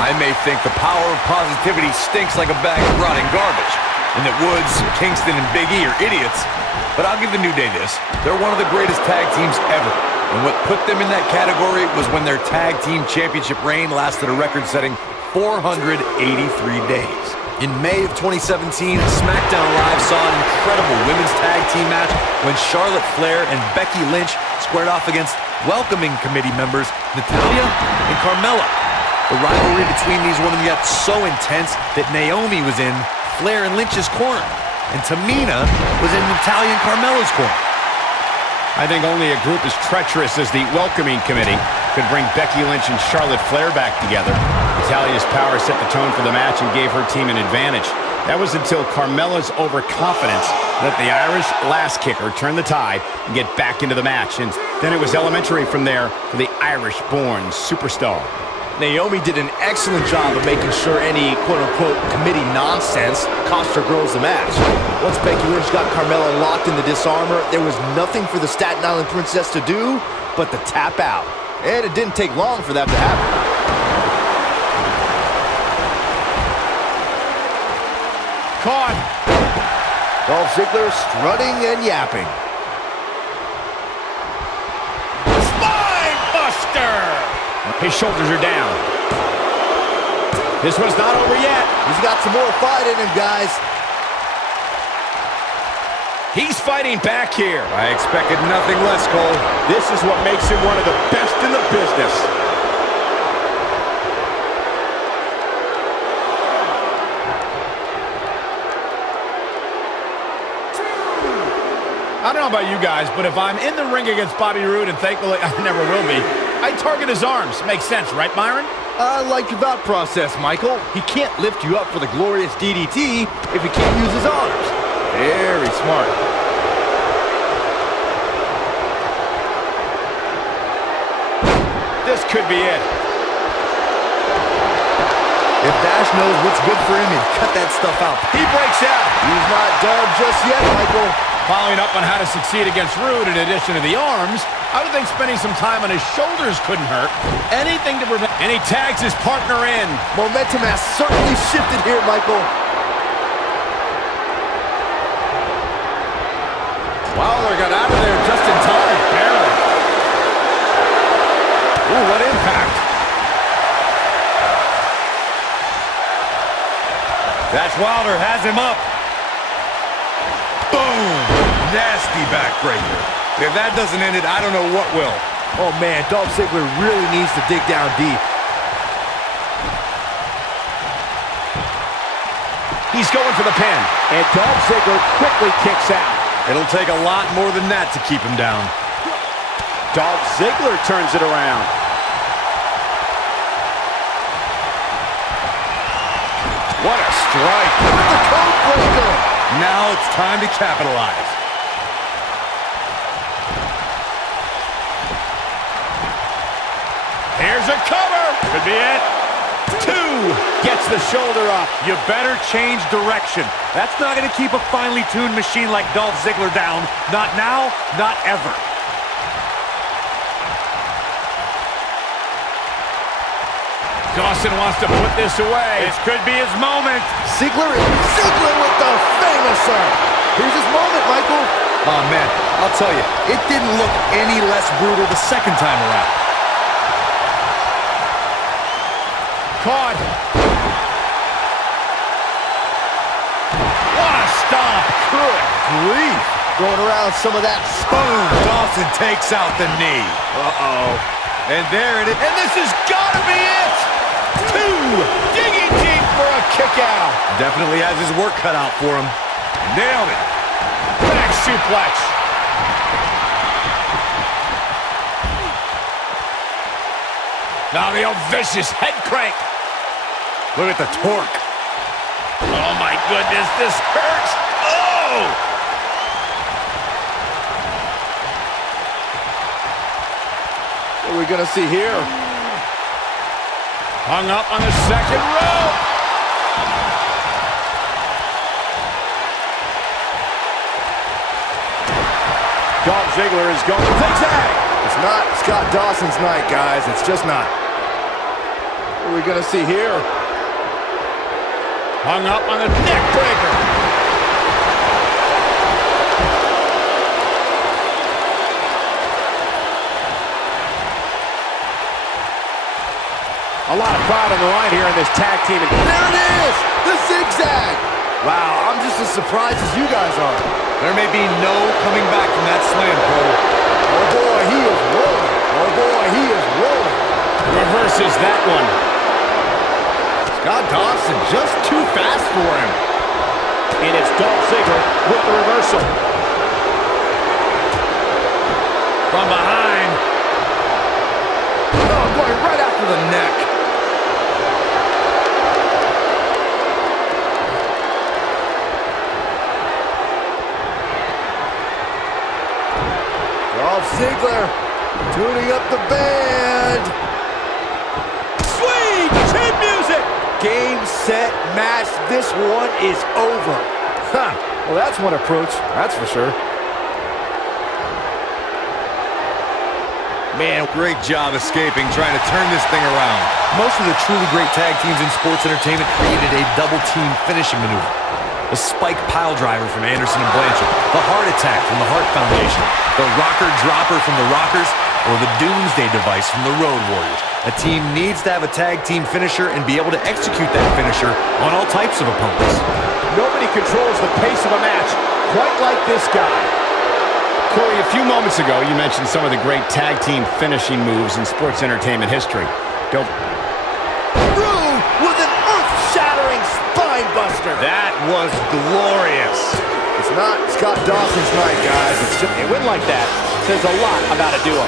I may think the power of positivity stinks like a bag of rotting garbage, and that Woods, Kingston, and Big E are idiots, but I'll give the New Day this. They're one of the greatest tag teams ever, and what put them in that category was when their tag team championship reign lasted a record-setting 483 days. In May of 2017, SmackDown Live saw an incredible women's tag team match when Charlotte Flair and Becky Lynch squared off against welcoming committee members Natalya and Carmella. The rivalry between these women got so intense that Naomi was in Flair and Lynch's corner, and Tamina was in Natalya and Carmella's corner. I think only a group as treacherous as the welcoming committee could bring Becky Lynch and Charlotte Flair back together. Natalya's power set the tone for the match and gave her team an advantage. That was until Carmella's overconfidence let the Irish lass kicker turn the tide and get back into the match. And then it was elementary from there for the Irish-born superstar. Naomi did an excellent job of making sure any quote-unquote committee nonsense cost her girls the match. Once Becky Lynch got Carmella locked in the disarmor, there was nothing for the Staten Island Princess to do but to tap out. And it didn't take long for that to happen. Caught. Dolph Ziggler strutting and yapping. Spine buster! His shoulders are down. This one's not over yet. He's got some more fight in him, guys. He's fighting back here. I expected nothing less, Cole. This is what makes him one of the best in the business. I don't know about you guys, but if I'm in the ring against Bobby Roode, and thankfully I never will be, I target his arms. Makes sense, right, Byron? I like your thought process, Michael. He can't lift you up for the glorious DDT if he can't use his arms. Very smart. This could be it. If Dash knows what's good for him, he'd cut that stuff out. He breaks out. He's not done just yet, Michael. Following up on how to succeed against Roode in addition to the arms, I would think spending some time on his shoulders couldn't hurt. Anything to prevent... And he tags his partner in. Momentum has certainly shifted here, Michael. Wilder got out of there just in time. Barely. Ooh, what impact. That's Wilder, has him up. Boom! Nasty backbreaker. If that doesn't end it, I don't know what will. Oh, man, Dolph Ziggler really needs to dig down deep. He's going for the pin. And Dolph Ziggler quickly kicks out. It'll take a lot more than that to keep him down. Dolph Ziggler turns it around. What a strike. With the code breaker. Now it's time to capitalize. Here's a cover. Could be it. 2. Gets the shoulder up. You better change direction. That's not going to keep a finely tuned machine like Dolph Ziggler down. Not now, not ever. Dawson wants to put this away. This could be his moment. Ziggler with the famouser. Here's his moment, Michael. Oh, man, I'll tell you, it didn't look any less brutal the second time around. Caught. What a stop. Good grief. Throwing around some of that Boom! Dawson takes out the knee. Uh-oh. And there it is. And this has got to be it. 2. Digging deep for a kick out. Definitely has his work cut out for him. Nailed it. Back suplex. Now the old vicious head crank. Look at the torque. Oh my goodness, this hurts. Oh! What are we gonna see here? Hung up on the second rope. Dolph Ziggler is going zigzag. It's not Scott Dawson's night, guys. It's just not. What are we gonna see here? Hung up on the neck breaker. A lot of pride on the line here in this tag team. There it is! The zigzag! Wow, I'm just as surprised as you guys are. There may be no coming back from that slam, Cole. Oh boy, he is rolling. Oh boy, he is rolling. Reverses that one. Scott Dawson just too fast for him. And it's Dolph Ziggler with the reversal. From behind. Oh, going right after the neck. Dolph Ziggler tuning up the band. Sweep! set, match. This one is over. Huh. Well, that's one approach, that's for sure. Man, great job escaping, trying to turn this thing around. Most of the truly great tag teams in sports entertainment created a double team finishing maneuver. The spike pile driver from Anderson and Blanchard, the heart attack from the Hart Foundation, the rocker dropper from the Rockers, or the doomsday device from the Road Warriors. A team needs to have a tag team finisher and be able to execute that finisher on all types of opponents. Nobody controls the pace of a match quite like this guy. Corey, a few moments ago, you mentioned some of the great tag team finishing moves in sports entertainment history. Go. Through with an earth-shattering spine buster. That was glorious. It's not Scott Dawson's night, guys. It's just A win like that says a lot about a duo.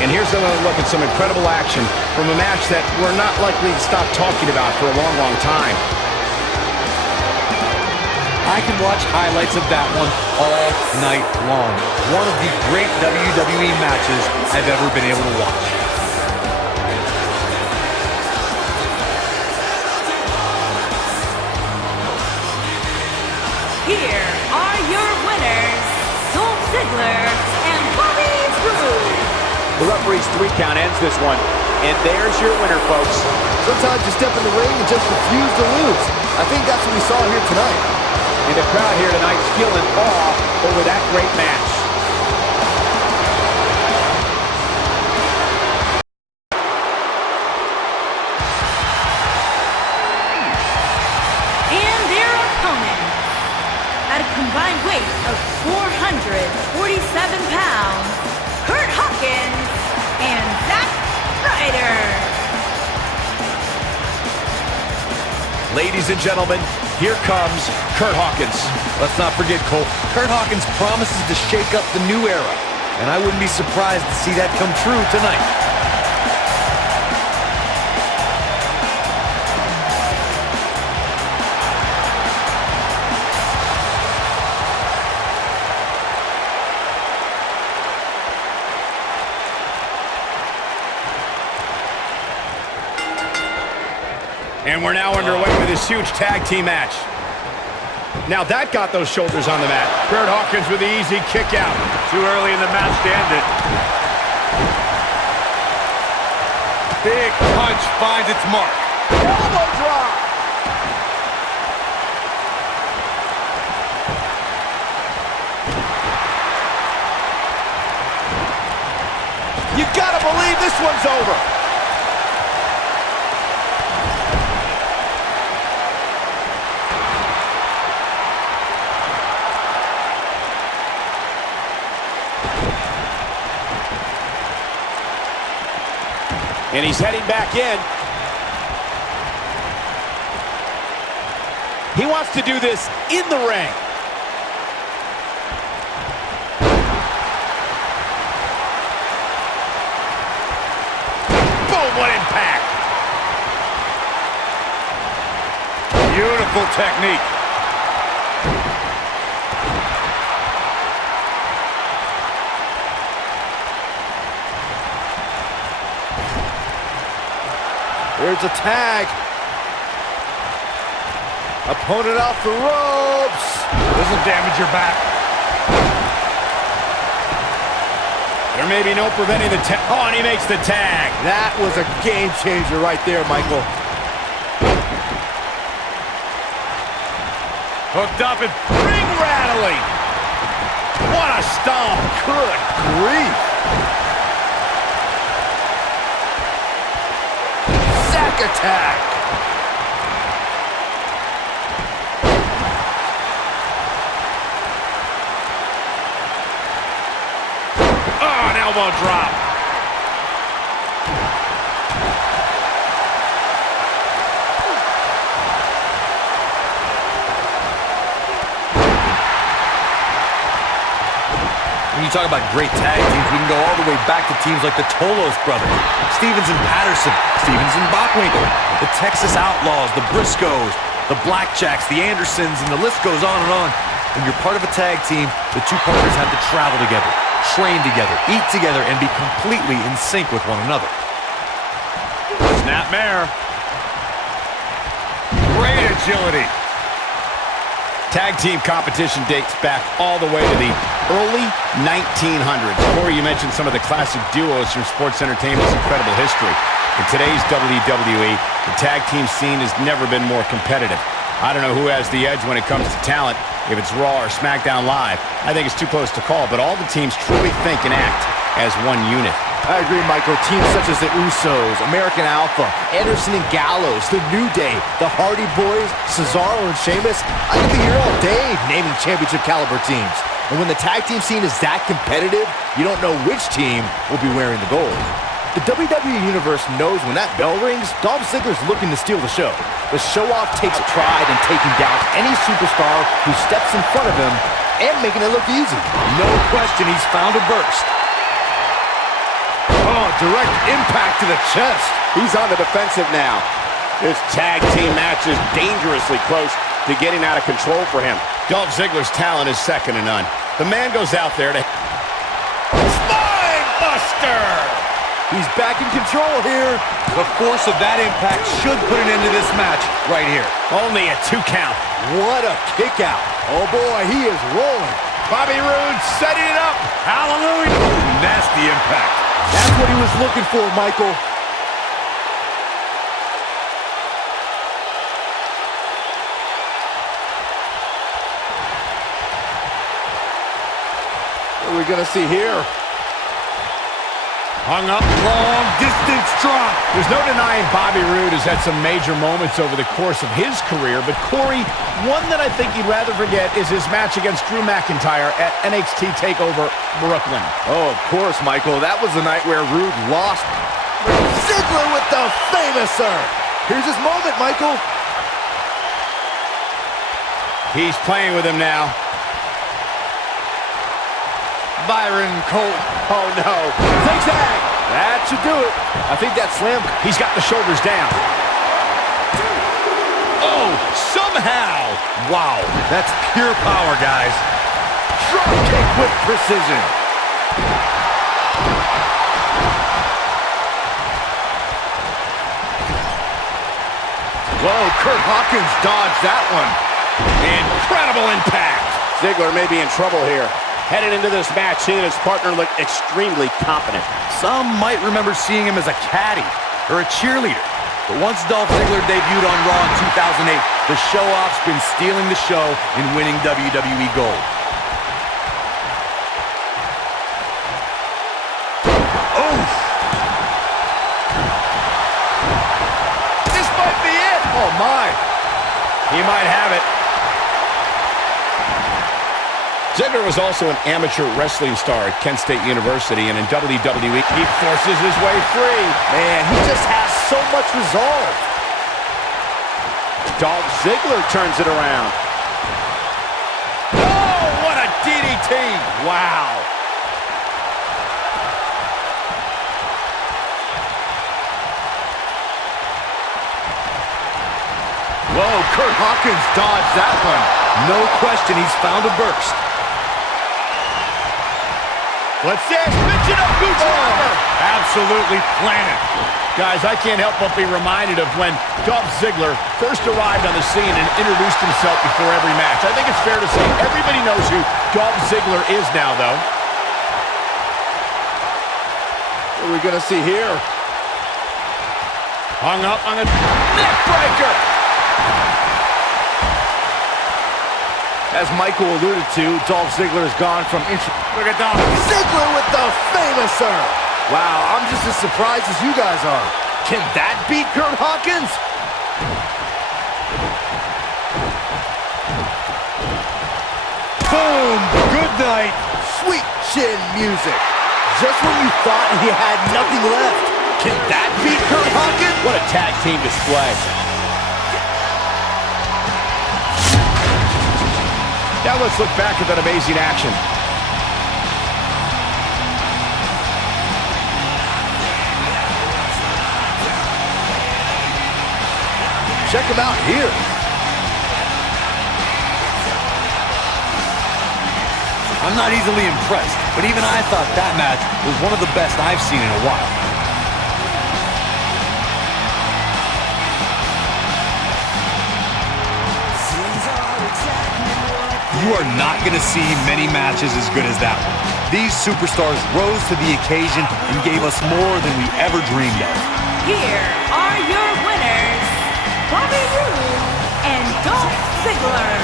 And here's another look at some incredible action from a match that we're not likely to stop talking about for a long, long time. I can watch highlights of that one all night long. One of the great WWE matches I've ever been able to watch. Here are your winners, Dolph Ziggler and Bobby Roode. The referee's 3 count ends this one. And there's your winner, folks. sometimes you step in the ring and just refuse to lose. I think that's what we saw here tonight. And the crowd here tonight still in awe over that great match. And their opponent, at a combined weight of 447 pounds, Kurt Hawkins and Zack Ryder. Ladies and gentlemen, here comes Kurt Hawkins. Let's not forget, Cole, Kurt Hawkins promises to shake up the new era, and I wouldn't be surprised to see that come true tonight. And we're now underway with this huge tag team match. Now that got those shoulders on the mat. Kurt Hawkins with the easy kick out. Too early in the match to end it. Big punch finds its mark. Elbow drop. You gotta believe this one's over. And he's heading back in. He wants to do this in the ring. Boom, what impact. Beautiful technique. There's a tag. Opponent off the ropes. This will damage your back. There may be no preventing the tag. Oh, and he makes the tag. That was a game changer right there, Michael. Hooked up and ring rattling. What a stomp. Good grief. Attack. Oh, an elbow drop. When you talk about great tag teams, we can go all the way back to teams like the Tolos brothers, Stevens and Patterson, Stevens and Bockwinkel, the Texas Outlaws, the Briscoes, the Blackjacks, the Andersons, and the list goes on and on. When you're part of a tag team, the two partners have to travel together. train together, eat together, and be completely in sync with one another. Snapmare. Great agility. Tag team competition dates back all the way to the early 1900s. Corey, you mentioned some of the classic duos from sports entertainment's incredible history. In today's WWE, the tag team scene has never been more competitive. I don't know who has the edge when it comes to talent, if it's Raw or SmackDown Live. I think it's too close to call, but all the teams truly think and act as one unit. I agree, Michael. Teams such as the Usos, American Alpha, Anderson and Gallows, The New Day, the Hardy Boys, Cesaro and Sheamus. I could be here all day naming championship caliber teams. And when the tag team scene is that competitive, you don't know which team will be wearing the gold. The WWE Universe knows when that bell rings, Dolph Ziggler's looking to steal the show. The show-off takes pride in taking down any superstar who steps in front of him and making it look easy. No question, he's found a burst. Oh, direct impact to the chest. He's on the defensive now. This tag team match is dangerously close to getting out of control for him. Dolph Ziggler's talent is second to none. The man goes out there to... Spine Buster! He's back in control here. The force of that impact should put an end to this match right here. Only a 2 count. What a kick out. Oh boy, he is rolling. Bobby Roode setting it up. Hallelujah. Nasty impact. That's what he was looking for, Michael. What are we going to see here? Hung up, long distance drop. There's no denying Bobby Roode has had some major moments over the course of his career, but Corey, one that I think he'd rather forget is his match against Drew McIntyre at NXT TakeOver Brooklyn. Oh, of course, Michael. That was the night where Roode lost. Ziggler with the famouser. Here's his moment, Michael. He's playing with him now. Byron Cole. Oh, no. Zigzag. That should do it. I think that slam. He's got the shoulders down. Oh, somehow. Wow, that's pure power, guys. Drop kick with precision. Whoa, Kurt Hawkins dodged that one. Incredible impact. Ziggler may be in trouble here. Headed into this match, he and his partner look extremely confident. Some might remember seeing him as a caddy or a cheerleader. But once Dolph Ziggler debuted on Raw in 2008, the show-off's been stealing the show and winning WWE gold. Oh! This might be it. Oh, my. He might have it. Ziggler was also an amateur wrestling star at Kent State University, and in WWE, he forces his way free. Man, he just has so much resolve. Dolph Ziggler turns it around. Oh, what a DDT. Wow. Whoa, Kurt Hawkins dodged that one. No question, he's found a burst. What's this? Mention of Gucci Hammer. Absolutely planted. Guys, I can't help but be reminded of when Dolph Ziggler first arrived on the scene and introduced himself before every match. I think it's fair to say everybody knows who Dolph Ziggler is now, though. What are we going to see here? Hung up on a neck breaker. As Michael alluded to, Dolph Ziggler has gone from... Look at Dolph. Ziggler with the famouser. Wow, I'm just as surprised as you guys are. Can that beat Kurt Hawkins? Boom. Good night. Sweet chin music. Just when you thought he had nothing left. Can that beat Kurt Hawkins? What a tag team display. Now let's look back at that amazing action. Check him out here. I'm not easily impressed, but even I thought that match was one of the best I've seen in a while. You are not going to see many matches as good as that one. These superstars rose to the occasion and gave us more than we ever dreamed of. Here are your winners, Bobby Roode and Dolph Ziggler.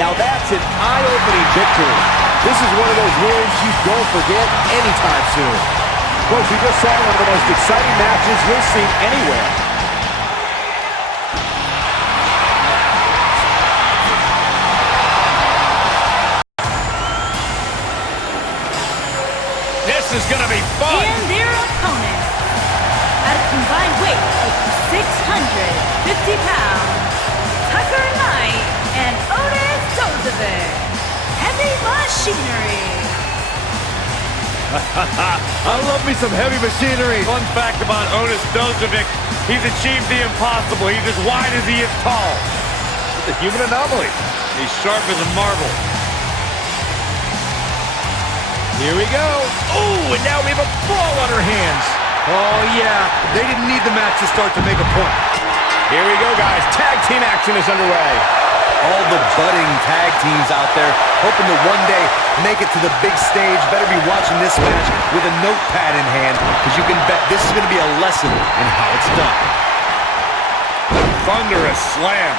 Now that's an eye-opening victory. This is one of those wins you don't forget anytime soon. Folks, we just saw one of the most exciting matches you'll see anywhere. This is going to be fun. And their opponent, at a combined weight of 650 pounds, Tucker Knight and Otis Dozovic, Heavy Machinery. I love me some heavy machinery. Fun fact about Otis Dozovic, he's achieved the impossible. He's as wide as he is tall. It's a human anomaly. He's sharp as a marble. Here we go. Oh, and now we have a brawl on our hands. Oh, yeah. They didn't need the match to start to make a point. Here we go, guys. Tag team action is underway. All the budding tag teams out there hoping to one day make it to the big stage better be watching this match with a notepad in hand, because you can bet this is going to be a lesson in how it's done. Thunderous slam.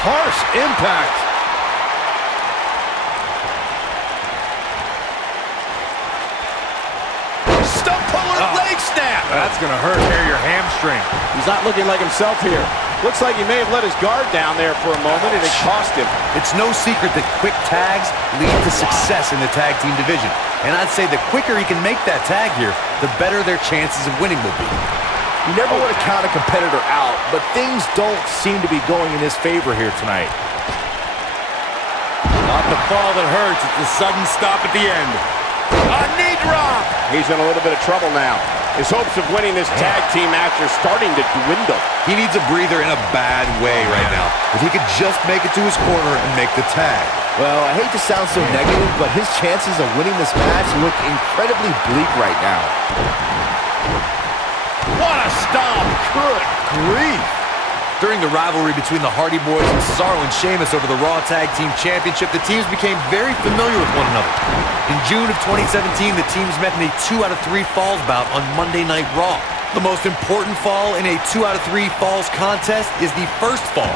Harsh impact. Stump puller leg snap. That's going to hurt near your hamstring. He's not looking like himself here. Looks like he may have let his guard down there for a moment, and it cost him. It's no secret that quick tags lead to success in the tag team division. And I'd say the quicker he can make that tag here, the better their chances of winning will be. You never want to count a competitor out, but things don't seem to be going in his favor here tonight. Not the fall that hurts, it's the sudden stop at the end. A knee drop! He's in a little bit of trouble now. His hopes of winning this tag team match are starting to dwindle. He needs a breather in a bad way right now. If he could just make it to his corner and make the tag. Well, I hate to sound so negative, but his chances of winning this match look incredibly bleak right now. What a stomp! Good grief. During the rivalry between the Hardy Boys and Cesaro and Sheamus over the Raw Tag Team Championship, the teams became very familiar with one another. In June of 2017, the teams met in a 2 out of 3 falls bout on Monday Night Raw. The most important fall in a 2 out of 3 falls contest is the first fall.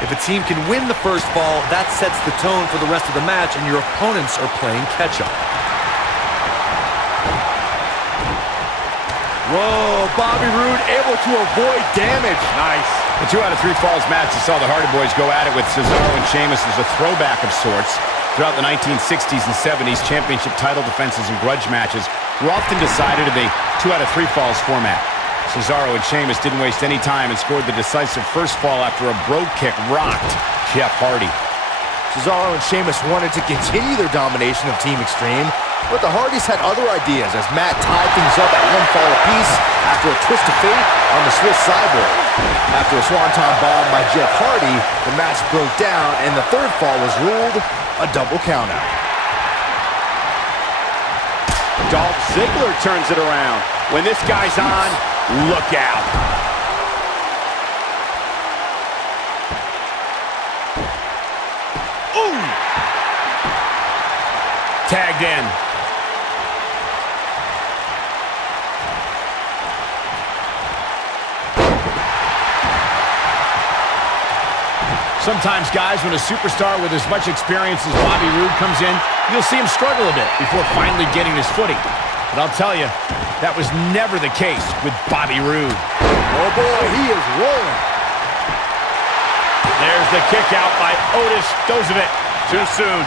If a team can win the first fall, that sets the tone for the rest of the match, and your opponents are playing catch-up. Whoa, Bobby Roode able to avoid damage. Nice. The 2 out of 3 falls match that saw the Hardy Boys go at it with Cesaro and Sheamus is a throwback of sorts. Throughout the 1960s and 70s, championship title defenses and grudge matches were often decided in a 2 out of 3 falls format. Cesaro and Sheamus didn't waste any time and scored the decisive first fall after a brogue kick rocked Jeff Hardy. Cesaro and Sheamus wanted to continue their domination of Team Extreme, but the Hardys had other ideas as Matt tied things up at 1 fall apiece after a twist of fate on the Swiss Cyborg. After a swanton bomb by Jeff Hardy, the match broke down and the third fall was ruled a double countout. Dolph Ziggler turns it around. When this guy's on, look out. Ooh! Tagged in. Sometimes, guys, when a superstar with as much experience as Bobby Roode comes in, you'll see him struggle a bit before finally getting his footing. But I'll tell you, that was never the case with Bobby Roode. Oh boy, he is rolling. There's the kick out by Otis Dozovic. Too soon.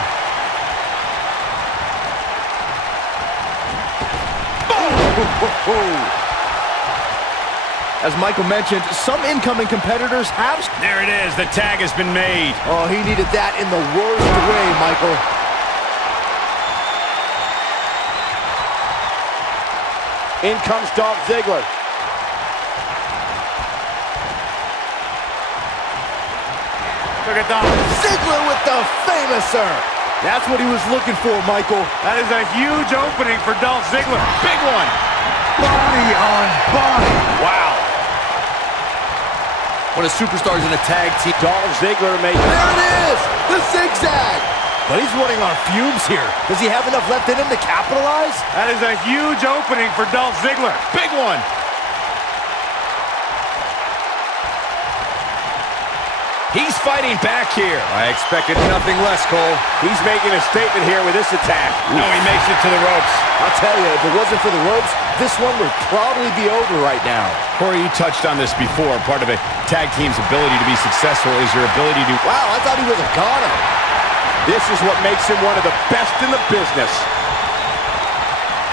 As Michael mentioned, some incoming competitors have... There it is. The tag has been made. Oh, he needed that in the worst way, Michael. In comes Dolph Ziggler. Look at Dolph Ziggler with the famouser. That's what he was looking for, Michael. That is a huge opening for Dolph Ziggler. Big one. Body on body. Wow. When a superstar's in a tag team. Dolph Ziggler making... There it is, the zigzag. But he's running on fumes here. Does he have enough left in him to capitalize? That is a huge opening for Dolph Ziggler. Big one. He's fighting back here. I expected nothing less, Cole. He's making a statement here with this attack. No, he makes it to the ropes. I'll tell you, if it wasn't for the ropes, this one would probably be over right now. Corey, you touched on this before. Part of a tag team's ability to be successful is your ability to... Wow, I thought he was a goner. This is what makes him one of the best in the business.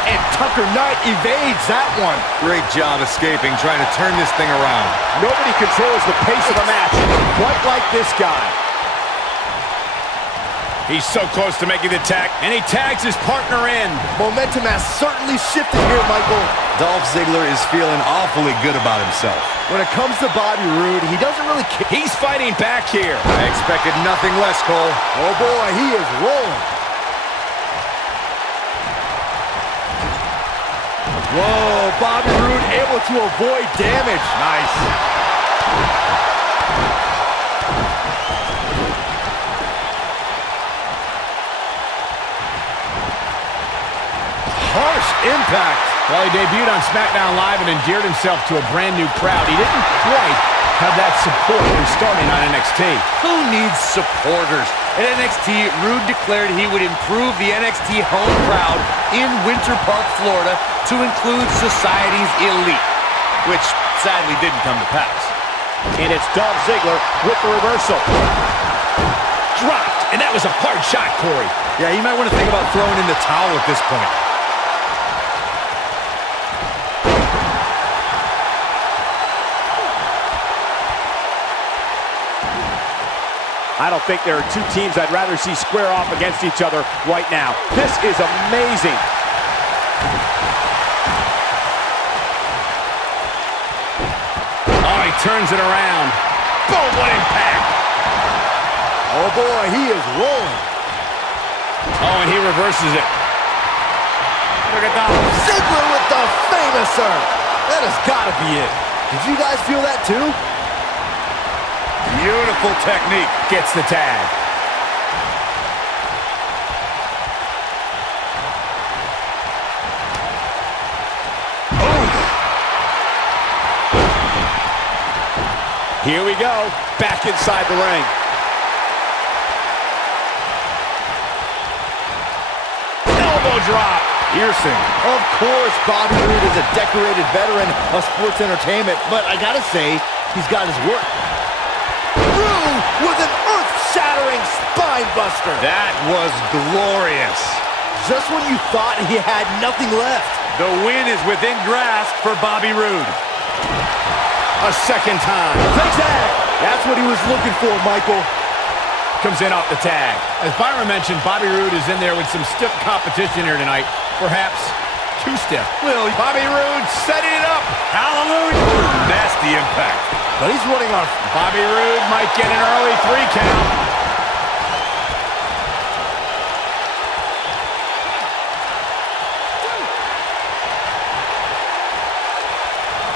And Tucker Knight evades that one. Great job escaping, trying to turn this thing around. Nobody controls the pace of a match quite like this guy. He's so close to making the tag, and he tags his partner in. Momentum has certainly shifted here, Michael. Dolph Ziggler is feeling awfully good about himself. When it comes to Bobby Roode, he doesn't really care. He's fighting back here. I expected nothing less, Cole. Oh boy, he is rolling. Whoa, Bobby Roode able to avoid damage. Nice. Harsh impact. Well, he debuted on SmackDown Live and endeared himself to a brand new crowd. He didn't quite have that support when starting on NXT. Who needs supporters? At NXT, Roode declared he would improve the NXT home crowd in Winter Park, Florida, to include society's elite, which sadly didn't come to pass. And it's Dolph Ziggler with the reversal. Dropped, and that was a hard shot, Corey. Yeah, you might want to think about throwing in the towel at this point. I don't think there are two teams I'd rather see square off against each other right now. This is amazing. Oh, he turns it around. Boom, what impact. Oh boy, he is rolling. Oh, and he reverses it. Look at Dolph. Ziggler with the famouser. That has got to be it. Did you guys feel that too? Beautiful technique. Gets the tag. Here we go, back inside the ring. Elbow drop. Piercing. Of course, Bobby Roode is a decorated veteran of sports entertainment, but I gotta say, he's got his work. Roode with an earth-shattering spine buster. That was glorious. Just when you thought he had nothing left. The win is within grasp for Bobby Roode. A second time. Zigzag. That's what he was looking for, Michael. Comes in off the tag. As Byron mentioned, Bobby Roode is in there with some stiff competition here tonight. Perhaps too stiff. Well, Bobby Roode setting it up. hallelujah. Nasty impact. But he's running on. Bobby Roode might get an early 3 count.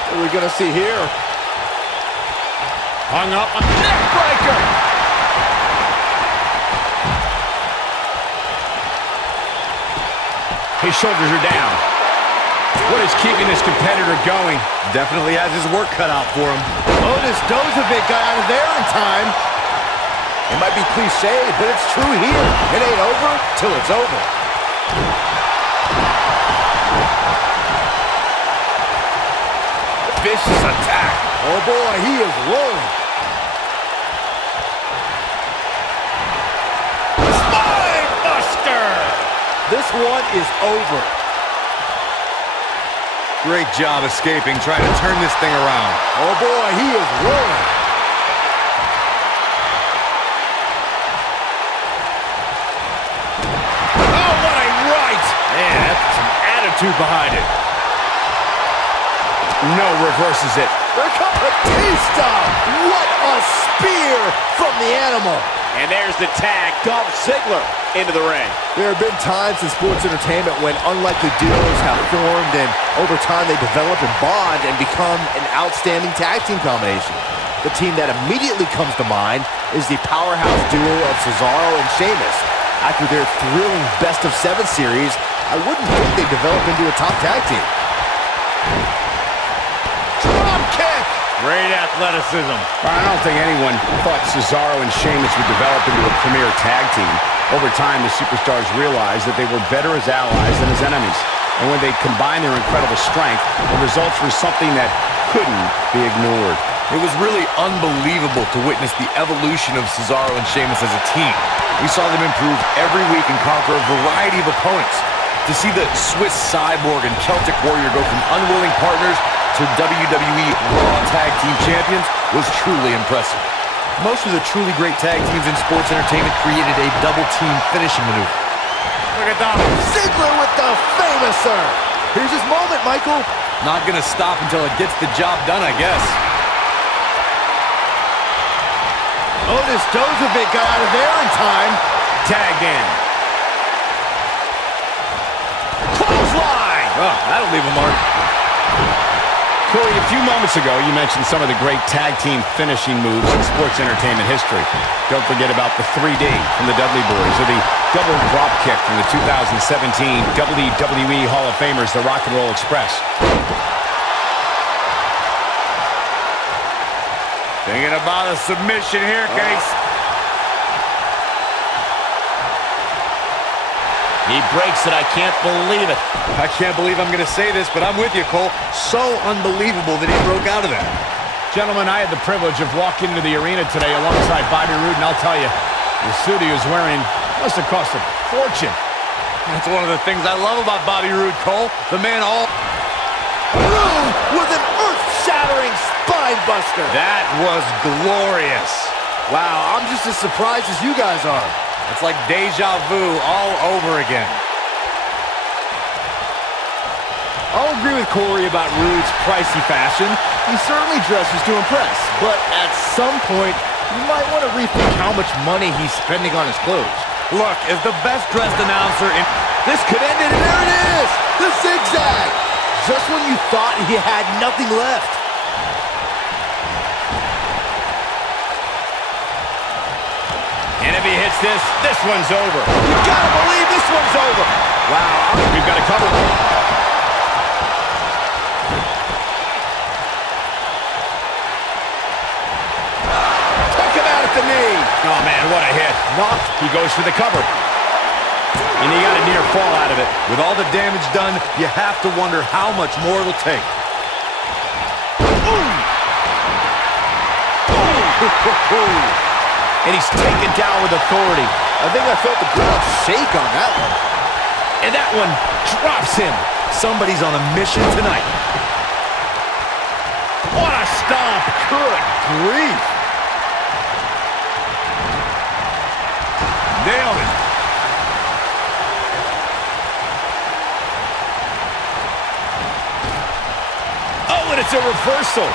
What are we gonna see here? Hung up on neck breaker. His shoulders are down. What is keeping this competitor going? Definitely has his work cut out for him. Otis Dozovic got out of there in time. It might be cliche, but it's true here. It ain't over till it's over. Vicious attack. Oh boy, he is rolling. Spine buster. This one is over. Great job escaping, trying to turn this thing around. Oh boy, he is rolling. Oh, what a right! Man, that's some attitude behind it. No, reverses it. There comes Batista! What a spear from the animal! And there's the tag. Dolph Ziggler into the ring. There have been times in sports entertainment when unlikely duos have formed, and over time they develop and bond and become an outstanding tag team combination. The team that immediately comes to mind is the powerhouse duo of Cesaro and Sheamus. After their thrilling best-of-7 series, I wouldn't think they developed into a top tag team. Drop kick! Great athleticism. I don't think anyone thought Cesaro and Sheamus would develop into a premier tag team. Over time, the superstars realized that they were better as allies than as enemies. And when they combined their incredible strength, the results were something that couldn't be ignored. It was really unbelievable to witness the evolution of Cesaro and Sheamus as a team. We saw them improve every week and conquer a variety of opponents. To see the Swiss Cyborg and Celtic Warrior go from unwilling partners to WWE Raw Tag Team Champions was truly impressive. Most of the truly great tag teams in sports entertainment created a double-team finishing maneuver. Look at that. Ziggler with the famouser! Here's his moment, Michael! Not gonna stop until it gets the job done, I guess. Otis Dozovic got out of there in time. Tagged in. Clothesline! Oh, that'll leave a mark. Corey, a few moments ago, you mentioned some of the great tag team finishing moves in sports entertainment history. Don't forget about the 3D from the Dudley Boys, or the double drop kick from the 2017 WWE Hall of Famers, the Rock and Roll Express. Thinking about a submission here, Case. He breaks it. I can't believe it. I can't believe I'm going to say this, but I'm with you, Cole. So unbelievable that he broke out of that. Gentlemen, I had the privilege of walking into the arena today alongside Bobby Roode, and I'll tell you, the suit he was wearing must have cost a fortune. That's one of the things I love about Bobby Roode, Cole. The man all... Roode with an earth-shattering spine buster! That was glorious. Wow, I'm just as surprised as you guys are. It's like deja vu all over again. I'll agree with Corey about Roode's pricey fashion. He certainly dresses to impress, but at some point, you might want to rethink how much money he's spending on his clothes. Look, as the best-dressed announcer in... This could end it, and there it is! The zigzag! Just when you thought he had nothing left. And if he hits this, this one's over. You gotta believe this one's over! Wow, we've got a cover. Took him out at the knee! Oh, man, what a hit. Knocked. He goes for the cover. And he got a near fall out of it. With all the damage done, you have to wonder how much more it'll take. And he's taken down with authority. I think I felt the ground shake on that one. And that one drops him. Somebody's on a mission tonight. What a stomp. Good grief. Nailed it. Oh, and it's a reversal.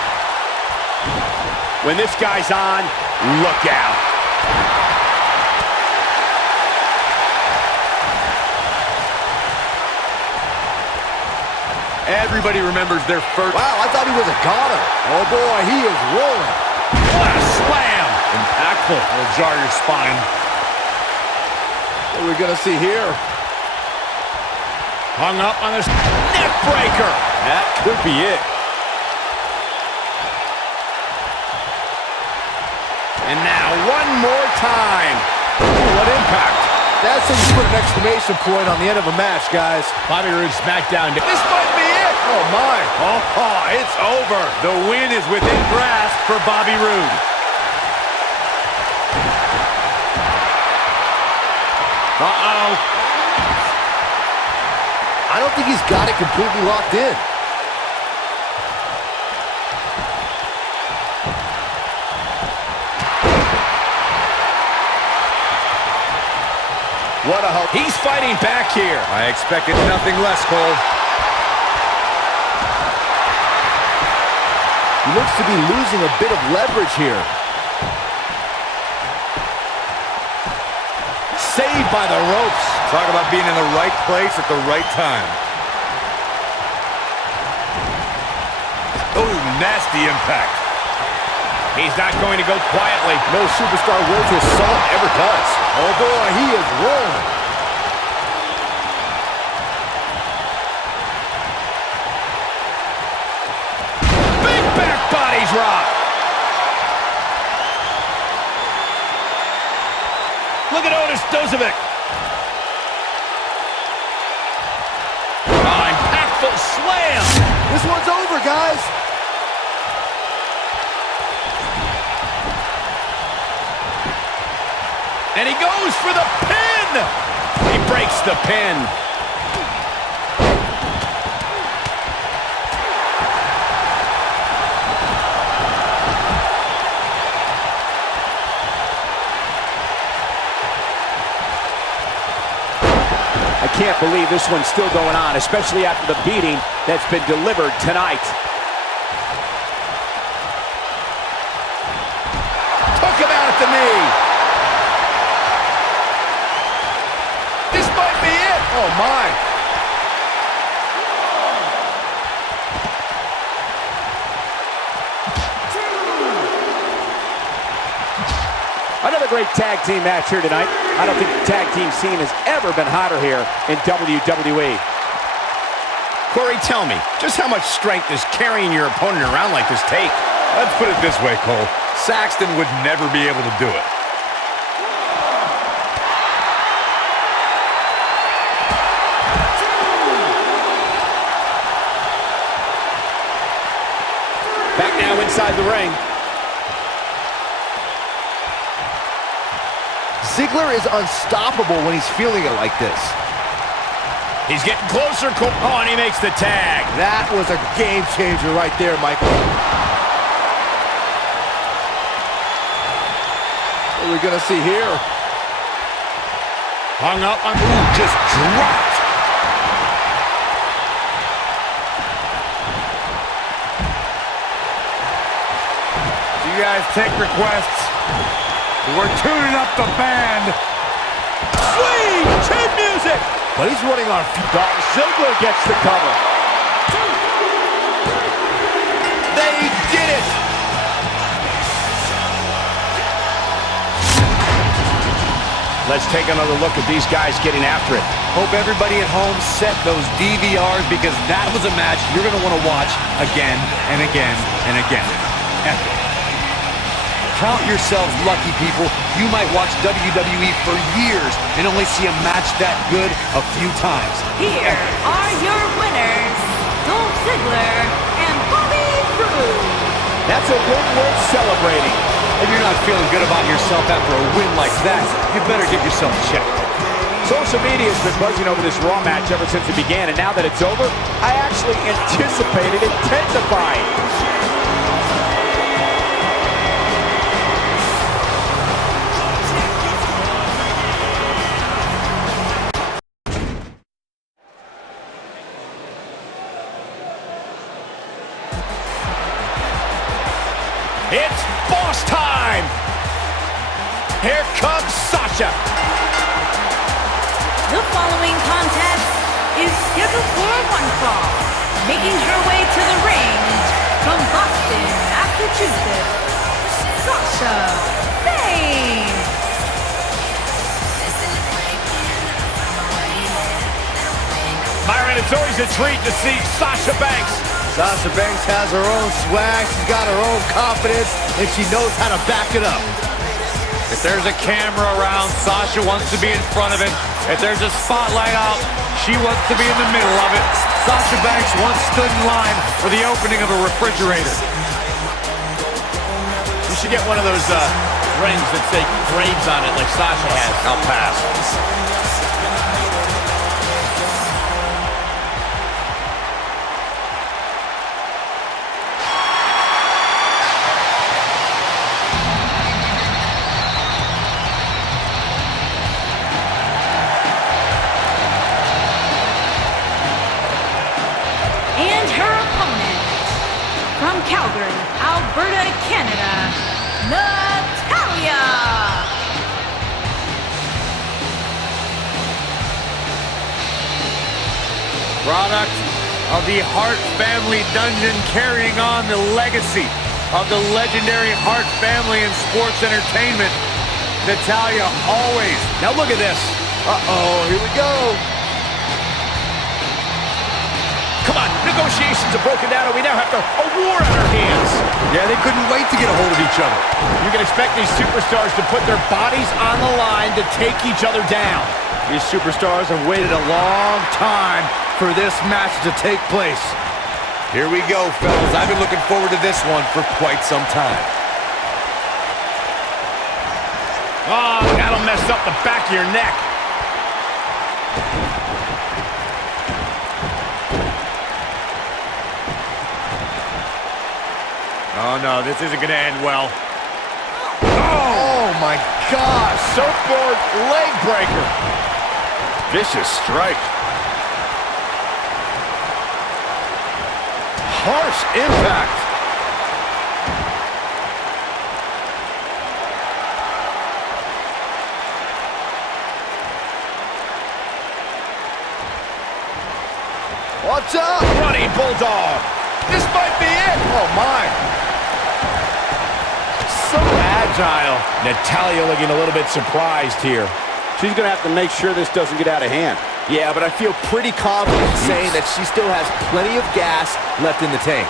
When this guy's on, look out. Everybody remembers their first... Wow, I thought he was a goner. Oh boy, he is rolling. What a slam. Impactful. It'll jar your spine. What are we gonna see here? Hung up on this neck breaker. That could be it. And now one more time. What impact. That's how you put an exclamation point on the end of a match, guys. Bobby Roode smackdown. This might be it. Oh, my. Oh, it's over. The win is within grasp for Bobby Roode. Uh-oh. I don't think he's got it completely locked in. What a hope. He's fighting back here. I expected nothing less, Cole. looks to be losing a bit of leverage here. Saved by the ropes. Talk about being in the right place at the right time. Oh, nasty impact. He's not going to go quietly. No superstar worth his salt ever does. Oh boy, he is rolling. Big back body drop. Look at Otis Dozovic. Oh, impactful slam. This one's over, guys. And he goes for the pin. He breaks the pin. I can't believe this one's still going on, especially after the beating that's been delivered tonight. Took him out at the knee. This might be it. Oh my. Another great tag team match here tonight. I don't think the tag team scene has ever been hotter here in WWE. Corey, tell me, just how much strength does carrying your opponent around like this take? Let's put it this way, Cole. Saxton would never be able to do it. Back now inside the ring. Ziggler is unstoppable when he's feeling it like this. He's getting closer. Oh, and he makes the tag. That was a game changer right there, Michael. What are we gonna see here? Hung up on. Ooh, just dropped. You guys take requests. We're tuning up the band. Sweet chin music. But he's running on feet. Dolph Ziggler gets the cover. They did it. Let's take another look at these guys getting after it. Hope everybody at home set those DVRs because that was a match you're going to want to watch again and again and again. Epic. Count yourselves lucky, people. You might watch WWE for years and only see a match that good a few times. Here are your winners, Dolph Ziggler and Bobby Roode. That's a win worth celebrating. If you're not feeling good about yourself after a win like that, you better get yourself checked. Social media has been buzzing over this Raw match ever since it began, and now that it's over, I actually anticipate it intensifying. It's boss time! Here comes Sasha! The following contest is scheduled for one fall. Making her way to the ring from Boston, Massachusetts, Sasha Banks. Byron, it's always a treat to see Sasha Banks. Sasha Banks has her own swag, she's got her own confidence, and she knows how to back it up. If there's a camera around, Sasha wants to be in front of it. If there's a spotlight out, she wants to be in the middle of it. Sasha Banks once stood in line for the opening of a refrigerator. You should get one of those rings that say Graves on it like Sasha has. I'll pass. And her opponent from Calgary, Alberta, Canada, Natalya. Product of the Hart family dungeon, carrying on the legacy of the legendary Hart family in sports entertainment. Natalya always. Now look at this. Uh-oh, here we go. Come on, negotiations have broken down, and we now have a war on our hands. Yeah, they couldn't wait to get a hold of each other. You can expect these superstars to put their bodies on the line to take each other down. These superstars have waited a long time for this match to take place. Here we go, fellas. I've been looking forward to this one for quite some time. Oh, that'll mess up the back of your neck. Oh no, this isn't gonna end well. Oh my gosh. Surfboard leg breaker. Vicious strike. Harsh impact. Watch out! Running bulldog. This might be it. Oh my. So agile. Natalya looking a little bit surprised here. She's going to have to make sure this doesn't get out of hand. Yeah, but I feel pretty confident saying that she still has plenty of gas left in the tank.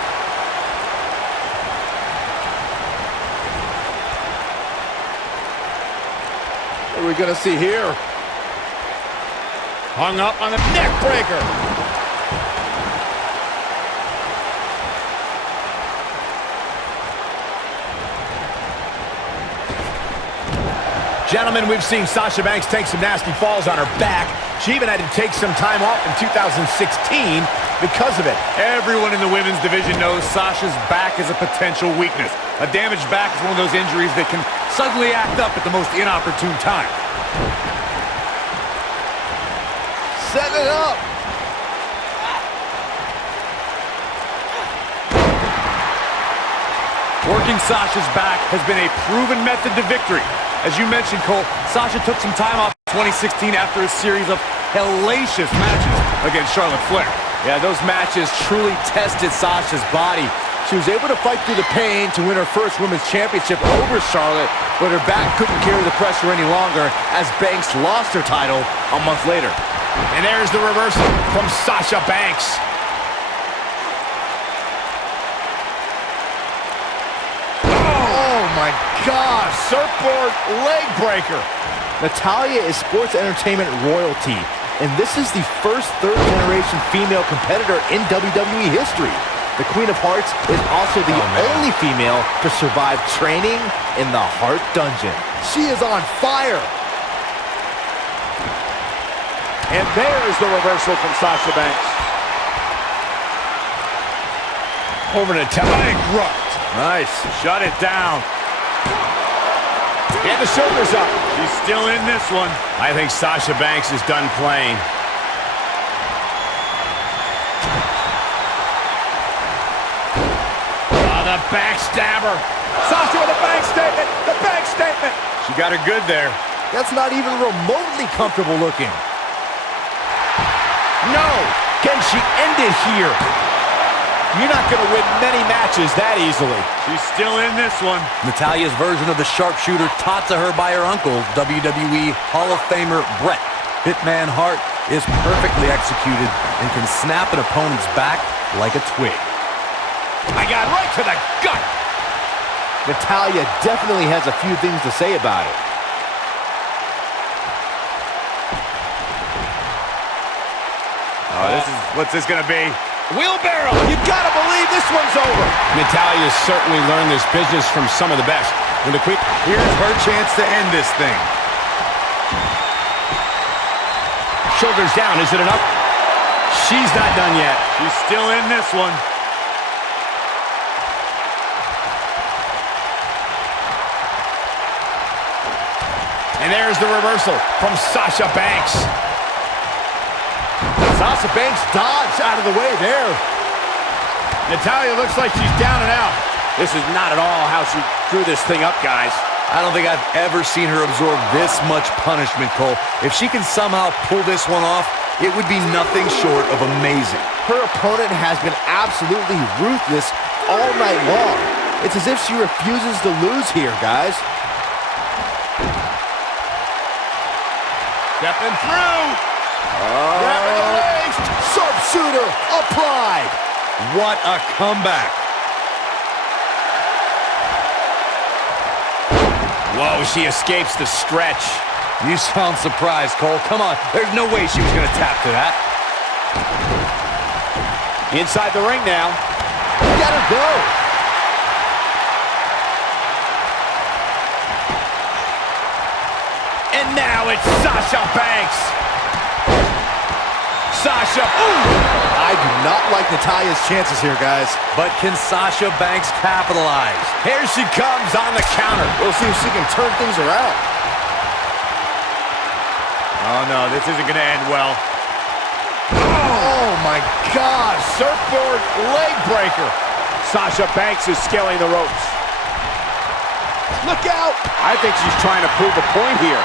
What are we gonna see here? Hung up on the neck breaker. Gentlemen, we've seen Sasha Banks take some nasty falls on her back. She even had to take some time off in 2016 because of it. Everyone in the women's division knows Sasha's back is a potential weakness. A damaged back is one of those injuries that can suddenly act up at the most inopportune time. Set it up. Working Sasha's back has been a proven method to victory. As you mentioned, Cole, Sasha took some time off in 2016 after a series of hellacious matches against Charlotte Flair. Yeah, those matches truly tested Sasha's body. She was able to fight through the pain to win her first women's championship over Charlotte, but her back couldn't carry the pressure any longer as Banks lost her title a month later. And there's the reversal from Sasha Banks. Oh my gosh! Surfboard leg breaker. Natalya is sports entertainment royalty, and this is the first third-generation female competitor in WWE history. The Queen of Hearts is also the only female to survive training in the Hart Dungeon. She is on fire! And there's the reversal from Sasha Banks. Over to Bankrupt. Nice. Shut it down. And the shoulders up. She's still in this one. I think Sasha Banks is done playing. The backstabber. Sasha with a bank statement. The bank statement. She got her good there. That's not even remotely comfortable looking. No. Can she end it here? You're not going to win many matches that easily. She's still in this one. Natalya's version of the sharpshooter taught to her by her uncle, WWE Hall of Famer Bret Hitman Hart, is perfectly executed and can snap an opponent's back like a twig. I got right to the gut. Natalya definitely has a few things to say about it. Oh, what's this gonna be? Wheelbarrow. You gotta believe this one's over. Natalya's certainly learned this business from some of the best. When the Queen, here's her chance to end this thing. Shoulders down. Is it enough? She's not done yet. She's still in this one. And there's the reversal from Sasha Banks. Sasha Banks dodged out of the way there. Natalya looks like she's down and out. This is not at all how she drew this thing up, guys. I don't think I've ever seen her absorb this much punishment, Cole. If she can somehow pull this one off, it would be nothing short of amazing. Her opponent has been absolutely ruthless all night long. It's as if she refuses to lose here, guys. Stepping through. Grabbing the waist. Sharpshooter applied. What a comeback. Whoa, she escapes the stretch. You sound surprised, Cole. Come on. There's no way she was going to tap to that. Inside the ring now. Let her go. And now it's Sasha Banks. Sasha, ooh! I do not like Natalya's chances here, guys. But can Sasha Banks capitalize? Here she comes on the counter. We'll see if she can turn things around. Oh no, this isn't gonna end well. Oh my God. Surfboard leg breaker. Sasha Banks is scaling the ropes. Look out. I think she's trying to prove a point here.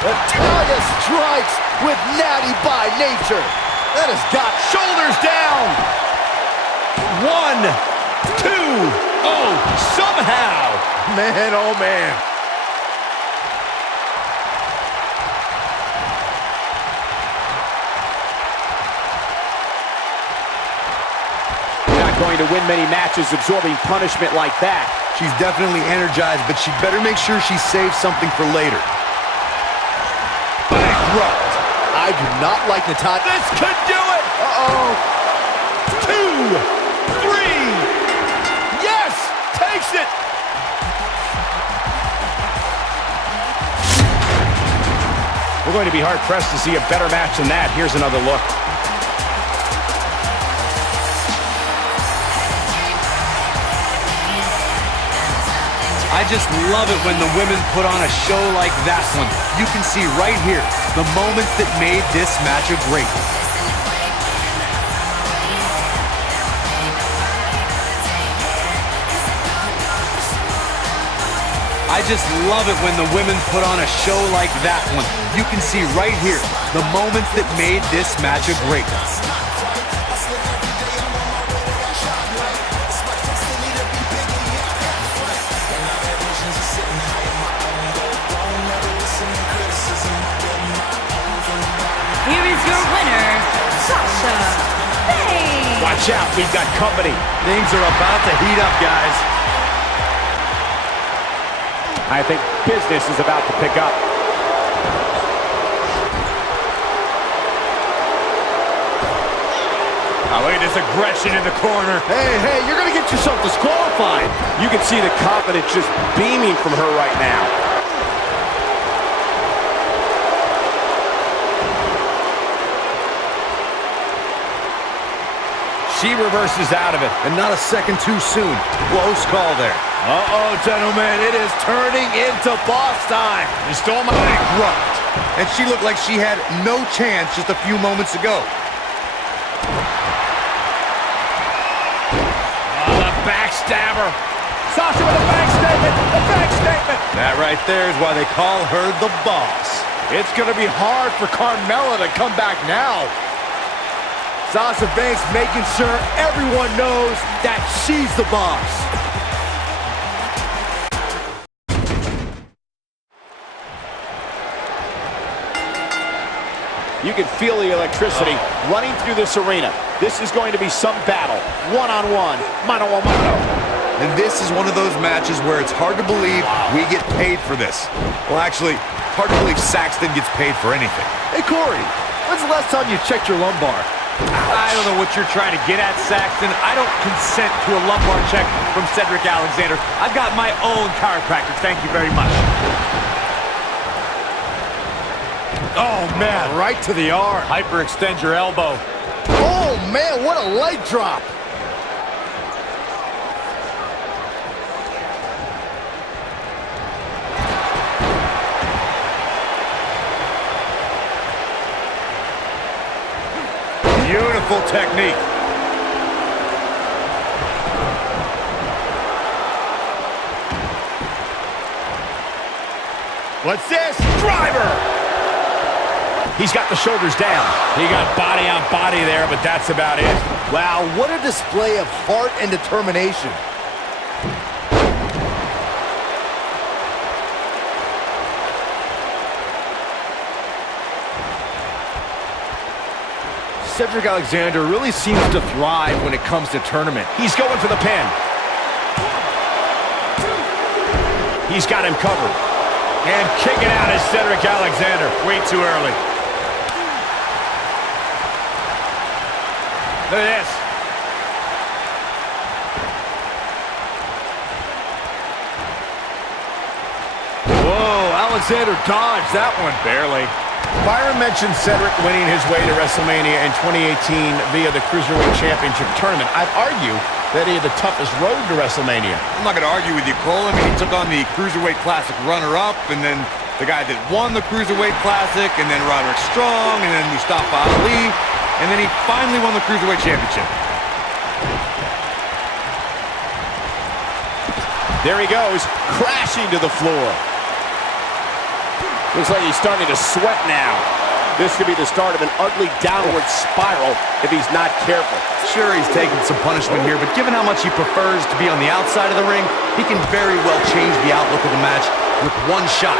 Natalya strikes with natty by nature. That has got Shoulders down. 1, 2. Oh, somehow. man, oh man. You're not going to win many matches absorbing punishment like that. She's definitely energized, but she'd better make sure she saves something for later. Bankrupt. I do not like Natalya. This could do it. Uh-oh. 2, 3. Yes, takes it. We're going to be hard-pressed to see a better match than that. Here's another look. I just love it when the women put on a show like that one. You can see right here the moments that made this match a great one. I just love it when the women put on a show like that one. You can see right here the moments that made this match a great one. Here is your winner, Sasha Banks. Watch out, we've got company. Things are about to heat up, guys. I think business is about to pick up. Oh, look at this aggression in the corner. Hey, you're gonna get yourself disqualified. You can see the confidence just beaming from her right now. She reverses out of it. And not a second too soon. Close call there. Uh-oh, gentlemen, it is turning into boss time. You stole my bankrupt. And she looked like she had no chance just a few moments ago. Oh, the backstabber. Sasha with a back statement. The back statement. That right there is why they call her the boss. It's going to be hard for Carmella to come back now. Sasha Banks making sure everyone knows that she's the boss. You can feel the electricity running through this arena. This is going to be some battle. One-on-one, mano-a-mano. And this is one of those matches where it's hard to believe we get paid for this. Well, actually, hard to believe Saxton gets paid for anything. Hey, Corey, when's the last time you checked your lumbar? I don't know what you're trying to get at, Saxton. I don't consent to a lumbar check from Cedric Alexander. I've got my own chiropractor. Thank you very much. Oh, man. Right to the arm. Hyperextend your elbow. Oh, man, what a leg drop. Beautiful technique. What's this? Driver! He's got the shoulders down. He got body on body there, but that's about it. Wow, what a display of heart and determination. Cedric Alexander really seems to thrive when it comes to tournament. He's going for the pin. He's got him covered. And kicking out is Cedric Alexander. Way too early. Look at this. Whoa, Alexander dodged that one. Barely. Byron mentioned Cedric winning his way to WrestleMania in 2018 via the Cruiserweight Championship Tournament. I'd argue that he had the toughest road to WrestleMania. I'm not going to argue with you, Cole. I mean, he took on the Cruiserweight Classic runner-up, and then the guy that won the Cruiserweight Classic, and then Roderick Strong, and then Mustafa Ali, and then he finally won the Cruiserweight Championship. There he goes, crashing to the floor. Looks like he's starting to sweat now. This could be the start of an ugly downward spiral if he's not careful. Sure, he's taking some punishment here, but given how much he prefers to be on the outside of the ring, he can very well change the outlook of the match with one shot.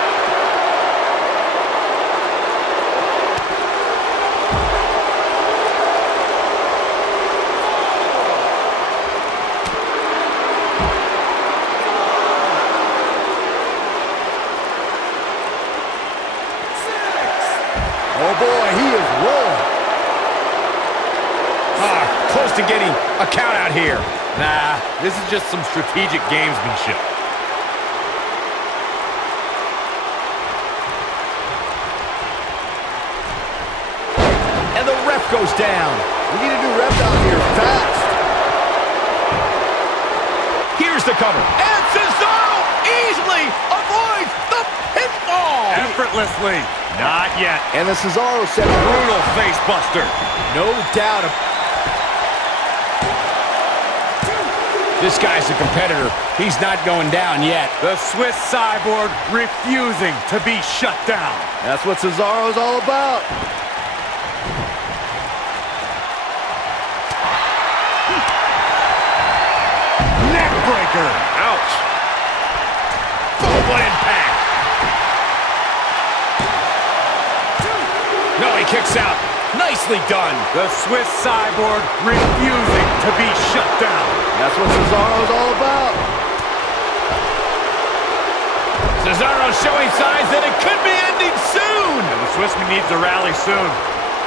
Oh boy, he is rolling. Close to getting a count out here. Nah, this is just some strategic gamesmanship. And the ref goes down. We need a new ref down here fast. Here's the cover. And Cesaro easily avoids the pinfall. Effortlessly. Not yet. And the Cesaro set Brutal face buster. no doubt. This guy's a competitor. He's not going down yet. The Swiss Cyborg refusing to be shut down. That's what Cesaro's all about. Neckbreaker. Ouch. Oh, what impact. No, he kicks out. Nicely done. The Swiss Cyborg refusing to be shut down. That's what Cesaro's all about. Cesaro showing signs that it could be ending soon. And the Swissman needs to rally soon.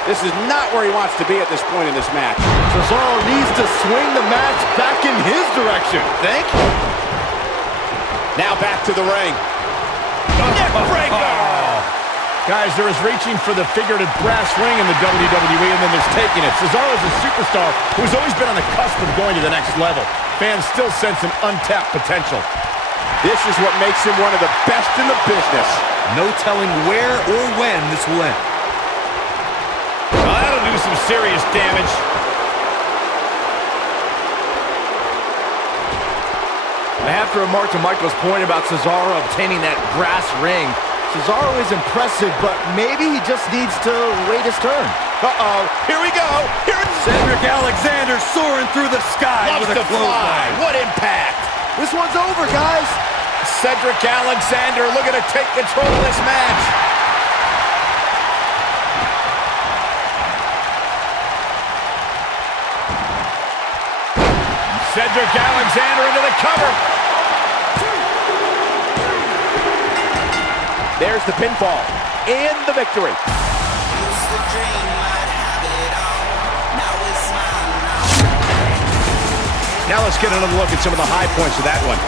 This is not where he wants to be at this point in this match. Cesaro needs to swing the match back in his direction. Think? Now back to the ring. Neckbreaker. Guys, there is reaching for the figurative brass ring in the WWE, and then there's taking it. Cesaro is a superstar who's always been on the cusp of going to the next level. Fans still sense an untapped potential. This is what makes him one of the best in the business. No telling where or when this will end. Well, that'll do some serious damage. I have to remark to Michael's point about Cesaro obtaining that brass ring. Cesaro is impressive, but maybe he just needs to wait his turn. Uh-oh, here we go. Here it's Cedric Alexander soaring through the sky loves with to a fly. clothesline. What impact. This one's over, guys. Cedric Alexander looking to take control of this match. Cedric Alexander into the cover. There's the pinfall and the victory. Now let's get another look at some of the high points of that one.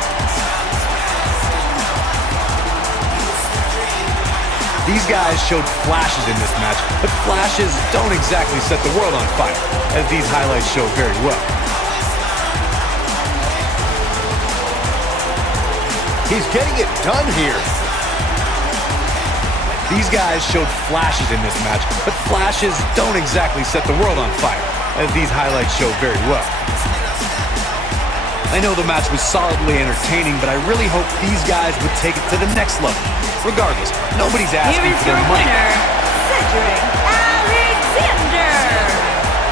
These guys showed flashes in this match, but flashes don't exactly set the world on fire, as these highlights show very well. He's getting it done here. These guys showed flashes in this match, but flashes don't exactly set the world on fire, as these highlights show very well. I know the match was solidly entertaining, but I really hope these guys would take it to the next level. Regardless, nobody's asking Here is for your their money. winner, Cedric Alexander.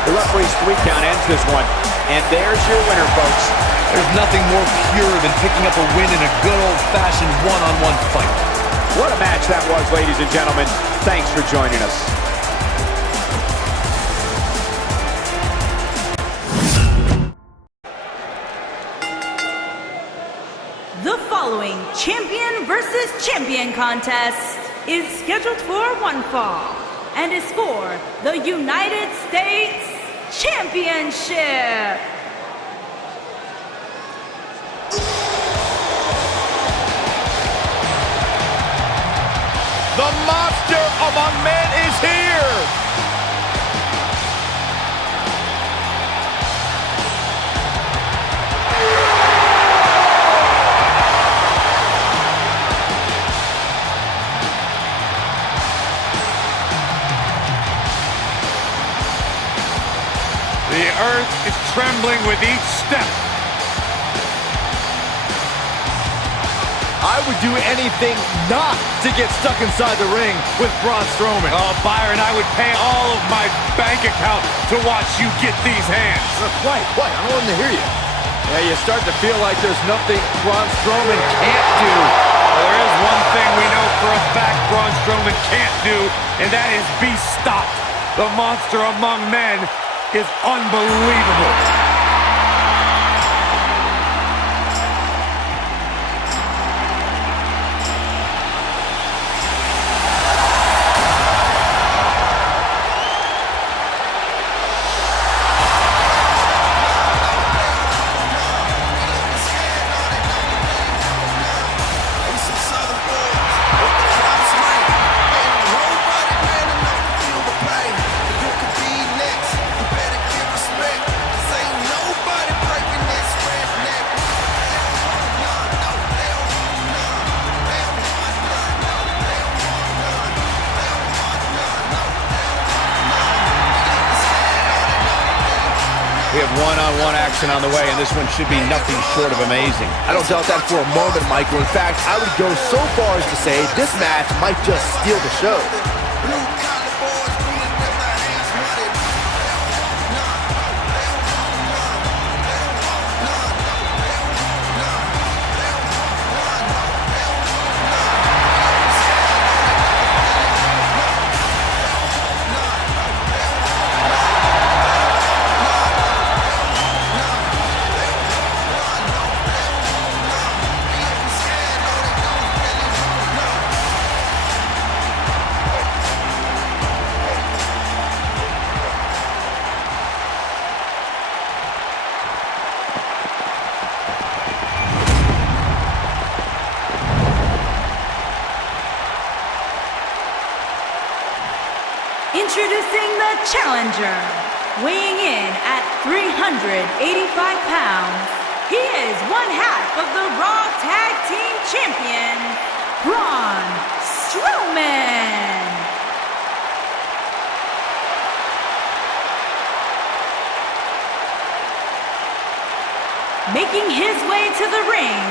The referee's 3 count ends this one. And there's your winner, folks. There's nothing more pure than picking up a win in a good old-fashioned one-on-one fight. What a match that was, ladies and gentlemen. Thanks for joining us. The following champion versus champion contest is scheduled for one fall and is for the United States Championship. The monster among men is here! The earth is trembling with each step. I would do anything not to get stuck inside the ring with Braun Strowman. Oh, Byron, I would pay all of my bank account to watch you get these hands. Wait, I don't want to hear you. Yeah, you start to feel like there's nothing Braun Strowman can't do. Well, there is one thing we know for a fact Braun Strowman can't do, and that is be stopped. The monster among men is unbelievable. We have one-on-one action on the way, and this one should be nothing short of amazing. I don't doubt that for a moment, Michael. In fact, I would go so far as to say this match might just steal the show. Introducing the challenger, weighing in at 385 pounds, he is one half of the Raw Tag Team Champion, Braun Strowman. Making his way to the ring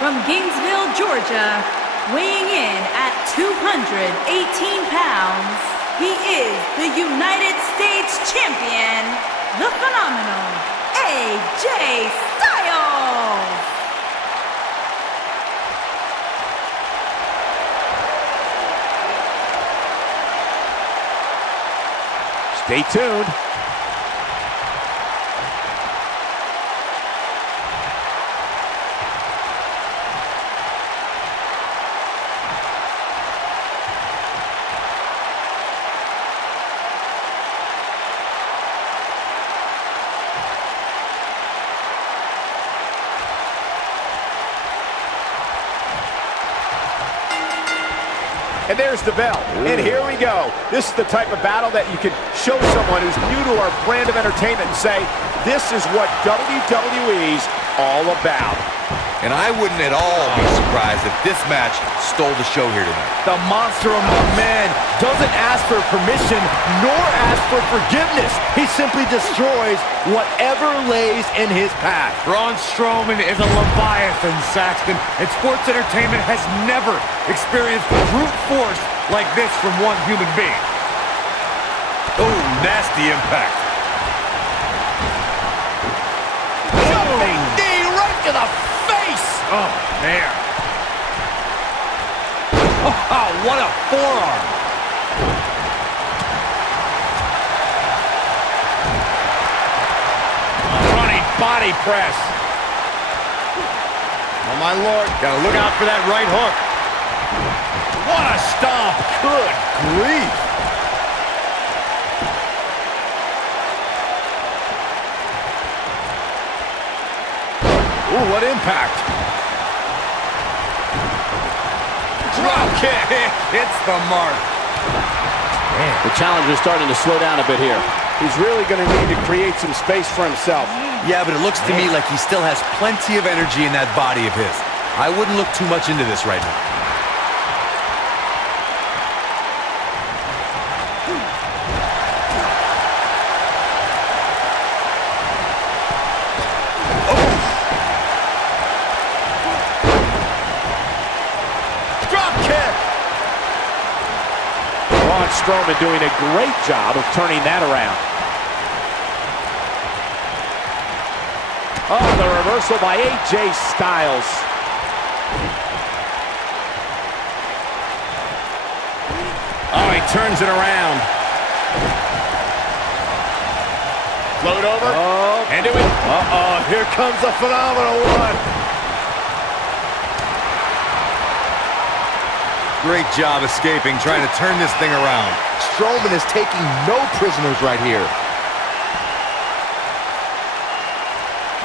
from Gainesville, Georgia, weighing in at 218 pounds, he is the United States Champion, the phenomenal AJ Styles. Stay tuned. And there's the bell. And here we go. This is the type of battle that you can show someone who's new to our brand of entertainment and say, this is what WWE's all about. And I wouldn't at all be surprised if this match stole the show here tonight. The monster among men doesn't ask for permission nor ask for forgiveness. He simply destroys whatever lays in his path. Braun Strowman is a Leviathan, Saxton, and sports entertainment has never experienced brute force like this from one human being. Oh, nasty impact. Jumping knee right to the face. Oh, man. Oh, what a forearm. Running body press. Oh, my Lord. Gotta look out for that right hook. What a stomp. Good grief. Ooh, what impact. Drop kick. Hits the mark. Man. The challenger's starting to slow down a bit here. He's really going to need to create some space for himself. Yeah, but it looks to me like he still has plenty of energy in that body of his. I wouldn't look too much into this right now. Strowman doing a great job of turning that around. Oh, the reversal by AJ Styles. Oh, he turns it around. Float over. Oh. And do it. Uh-oh, here comes the phenomenal one. Great job escaping, trying to turn this thing around. Strowman is taking no prisoners right here.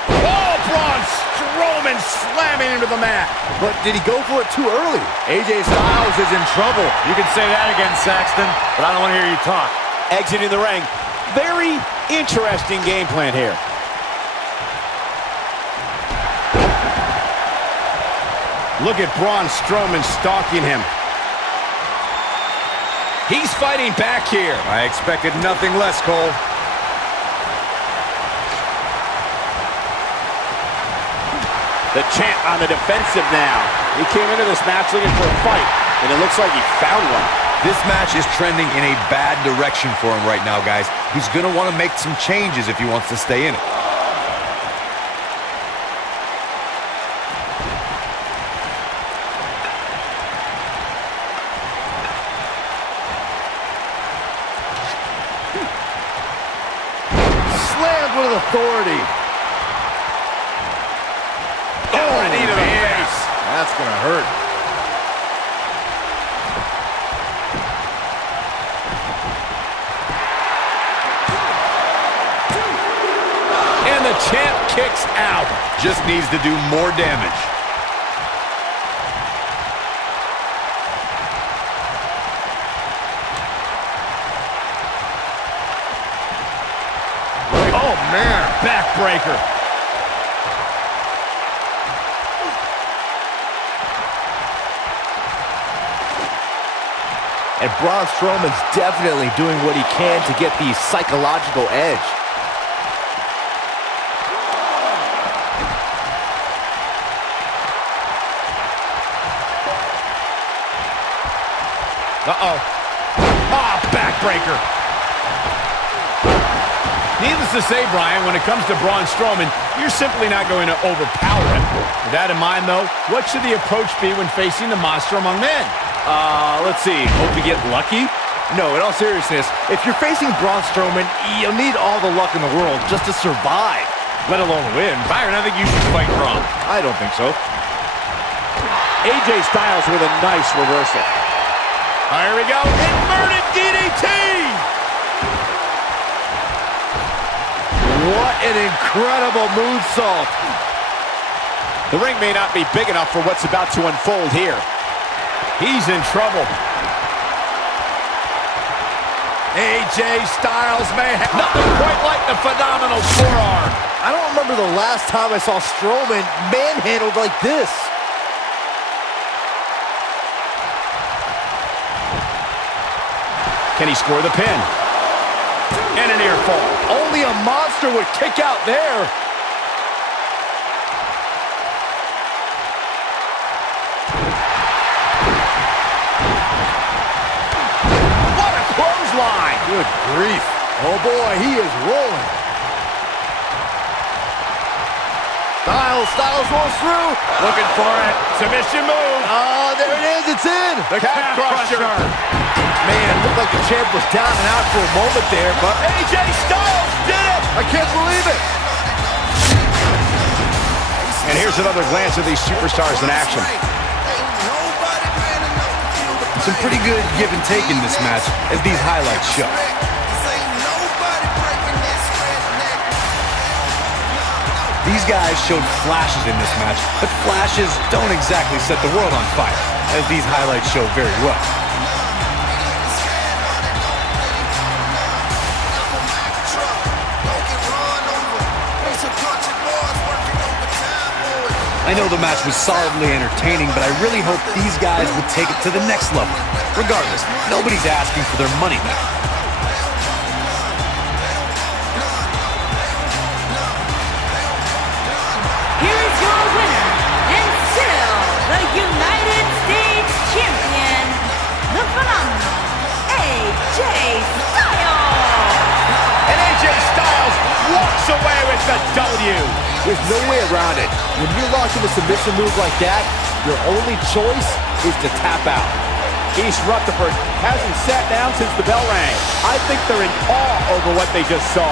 Oh, Braun Strowman slamming into the mat. But did he go for it too early? AJ Styles is in trouble. You can say that again, Saxton, but I don't want to hear you talk. Exiting the ring. Very interesting game plan here. Look at Braun Strowman stalking him. He's fighting back here. I expected nothing less, Cole. The champ on the defensive now. He came into this match looking for a fight, and it looks like he found one. This match is trending in a bad direction for him right now, guys. He's going to want to make some changes if he wants to stay in it. With authority. Oh, knee to the face. That's gonna hurt. And the champ kicks out. Just needs to do more damage. Man, backbreaker. And Braun Strowman's definitely doing what he can to get the psychological edge. Uh-oh. Ah, backbreaker. Needless to say, Brian, when it comes to Braun Strowman, you're simply not going to overpower him. With that in mind, though, what should the approach be when facing the monster among men? Let's see. Hope you get lucky? No, in all seriousness, if you're facing Braun Strowman, you'll need all the luck in the world just to survive, let alone win. Byron, I think you should fight Braun. I don't think so. AJ Styles with a nice reversal. Here we go. Inverted DDT! What an incredible moonsault. The ring may not be big enough for what's about to unfold here. He's in trouble. AJ Styles may have nothing quite like the phenomenal forearm. I don't remember the last time I saw Strowman manhandled like this. Can he score the pin? And a near fall. Only a monster would kick out there. What a clothesline. Good grief. Oh boy, he is rolling. Styles rolls through. Looking for it. Submission move. Oh, there it is. It's in. The calf crusher. Man, it looked like the champ was down and out for a moment there, but AJ Styles did it. I can't believe it. And here's another glance at these superstars in action. Some pretty good give and take in this match, as these highlights show. These guys showed flashes in this match, but flashes don't exactly set the world on fire, as these highlights show very well. I know the match was solidly entertaining, but I really hope these guys would take it to the next level. Regardless, nobody's asking for their money back. Here is your winner, and still the United States Champion, the phenomenal AJ Styles! And AJ Styles walks away with the W. There's no way around it. When you're locked in a submission move like that, your only choice is to tap out. East Rutherford hasn't sat down since the bell rang. I think they're in awe over what they just saw.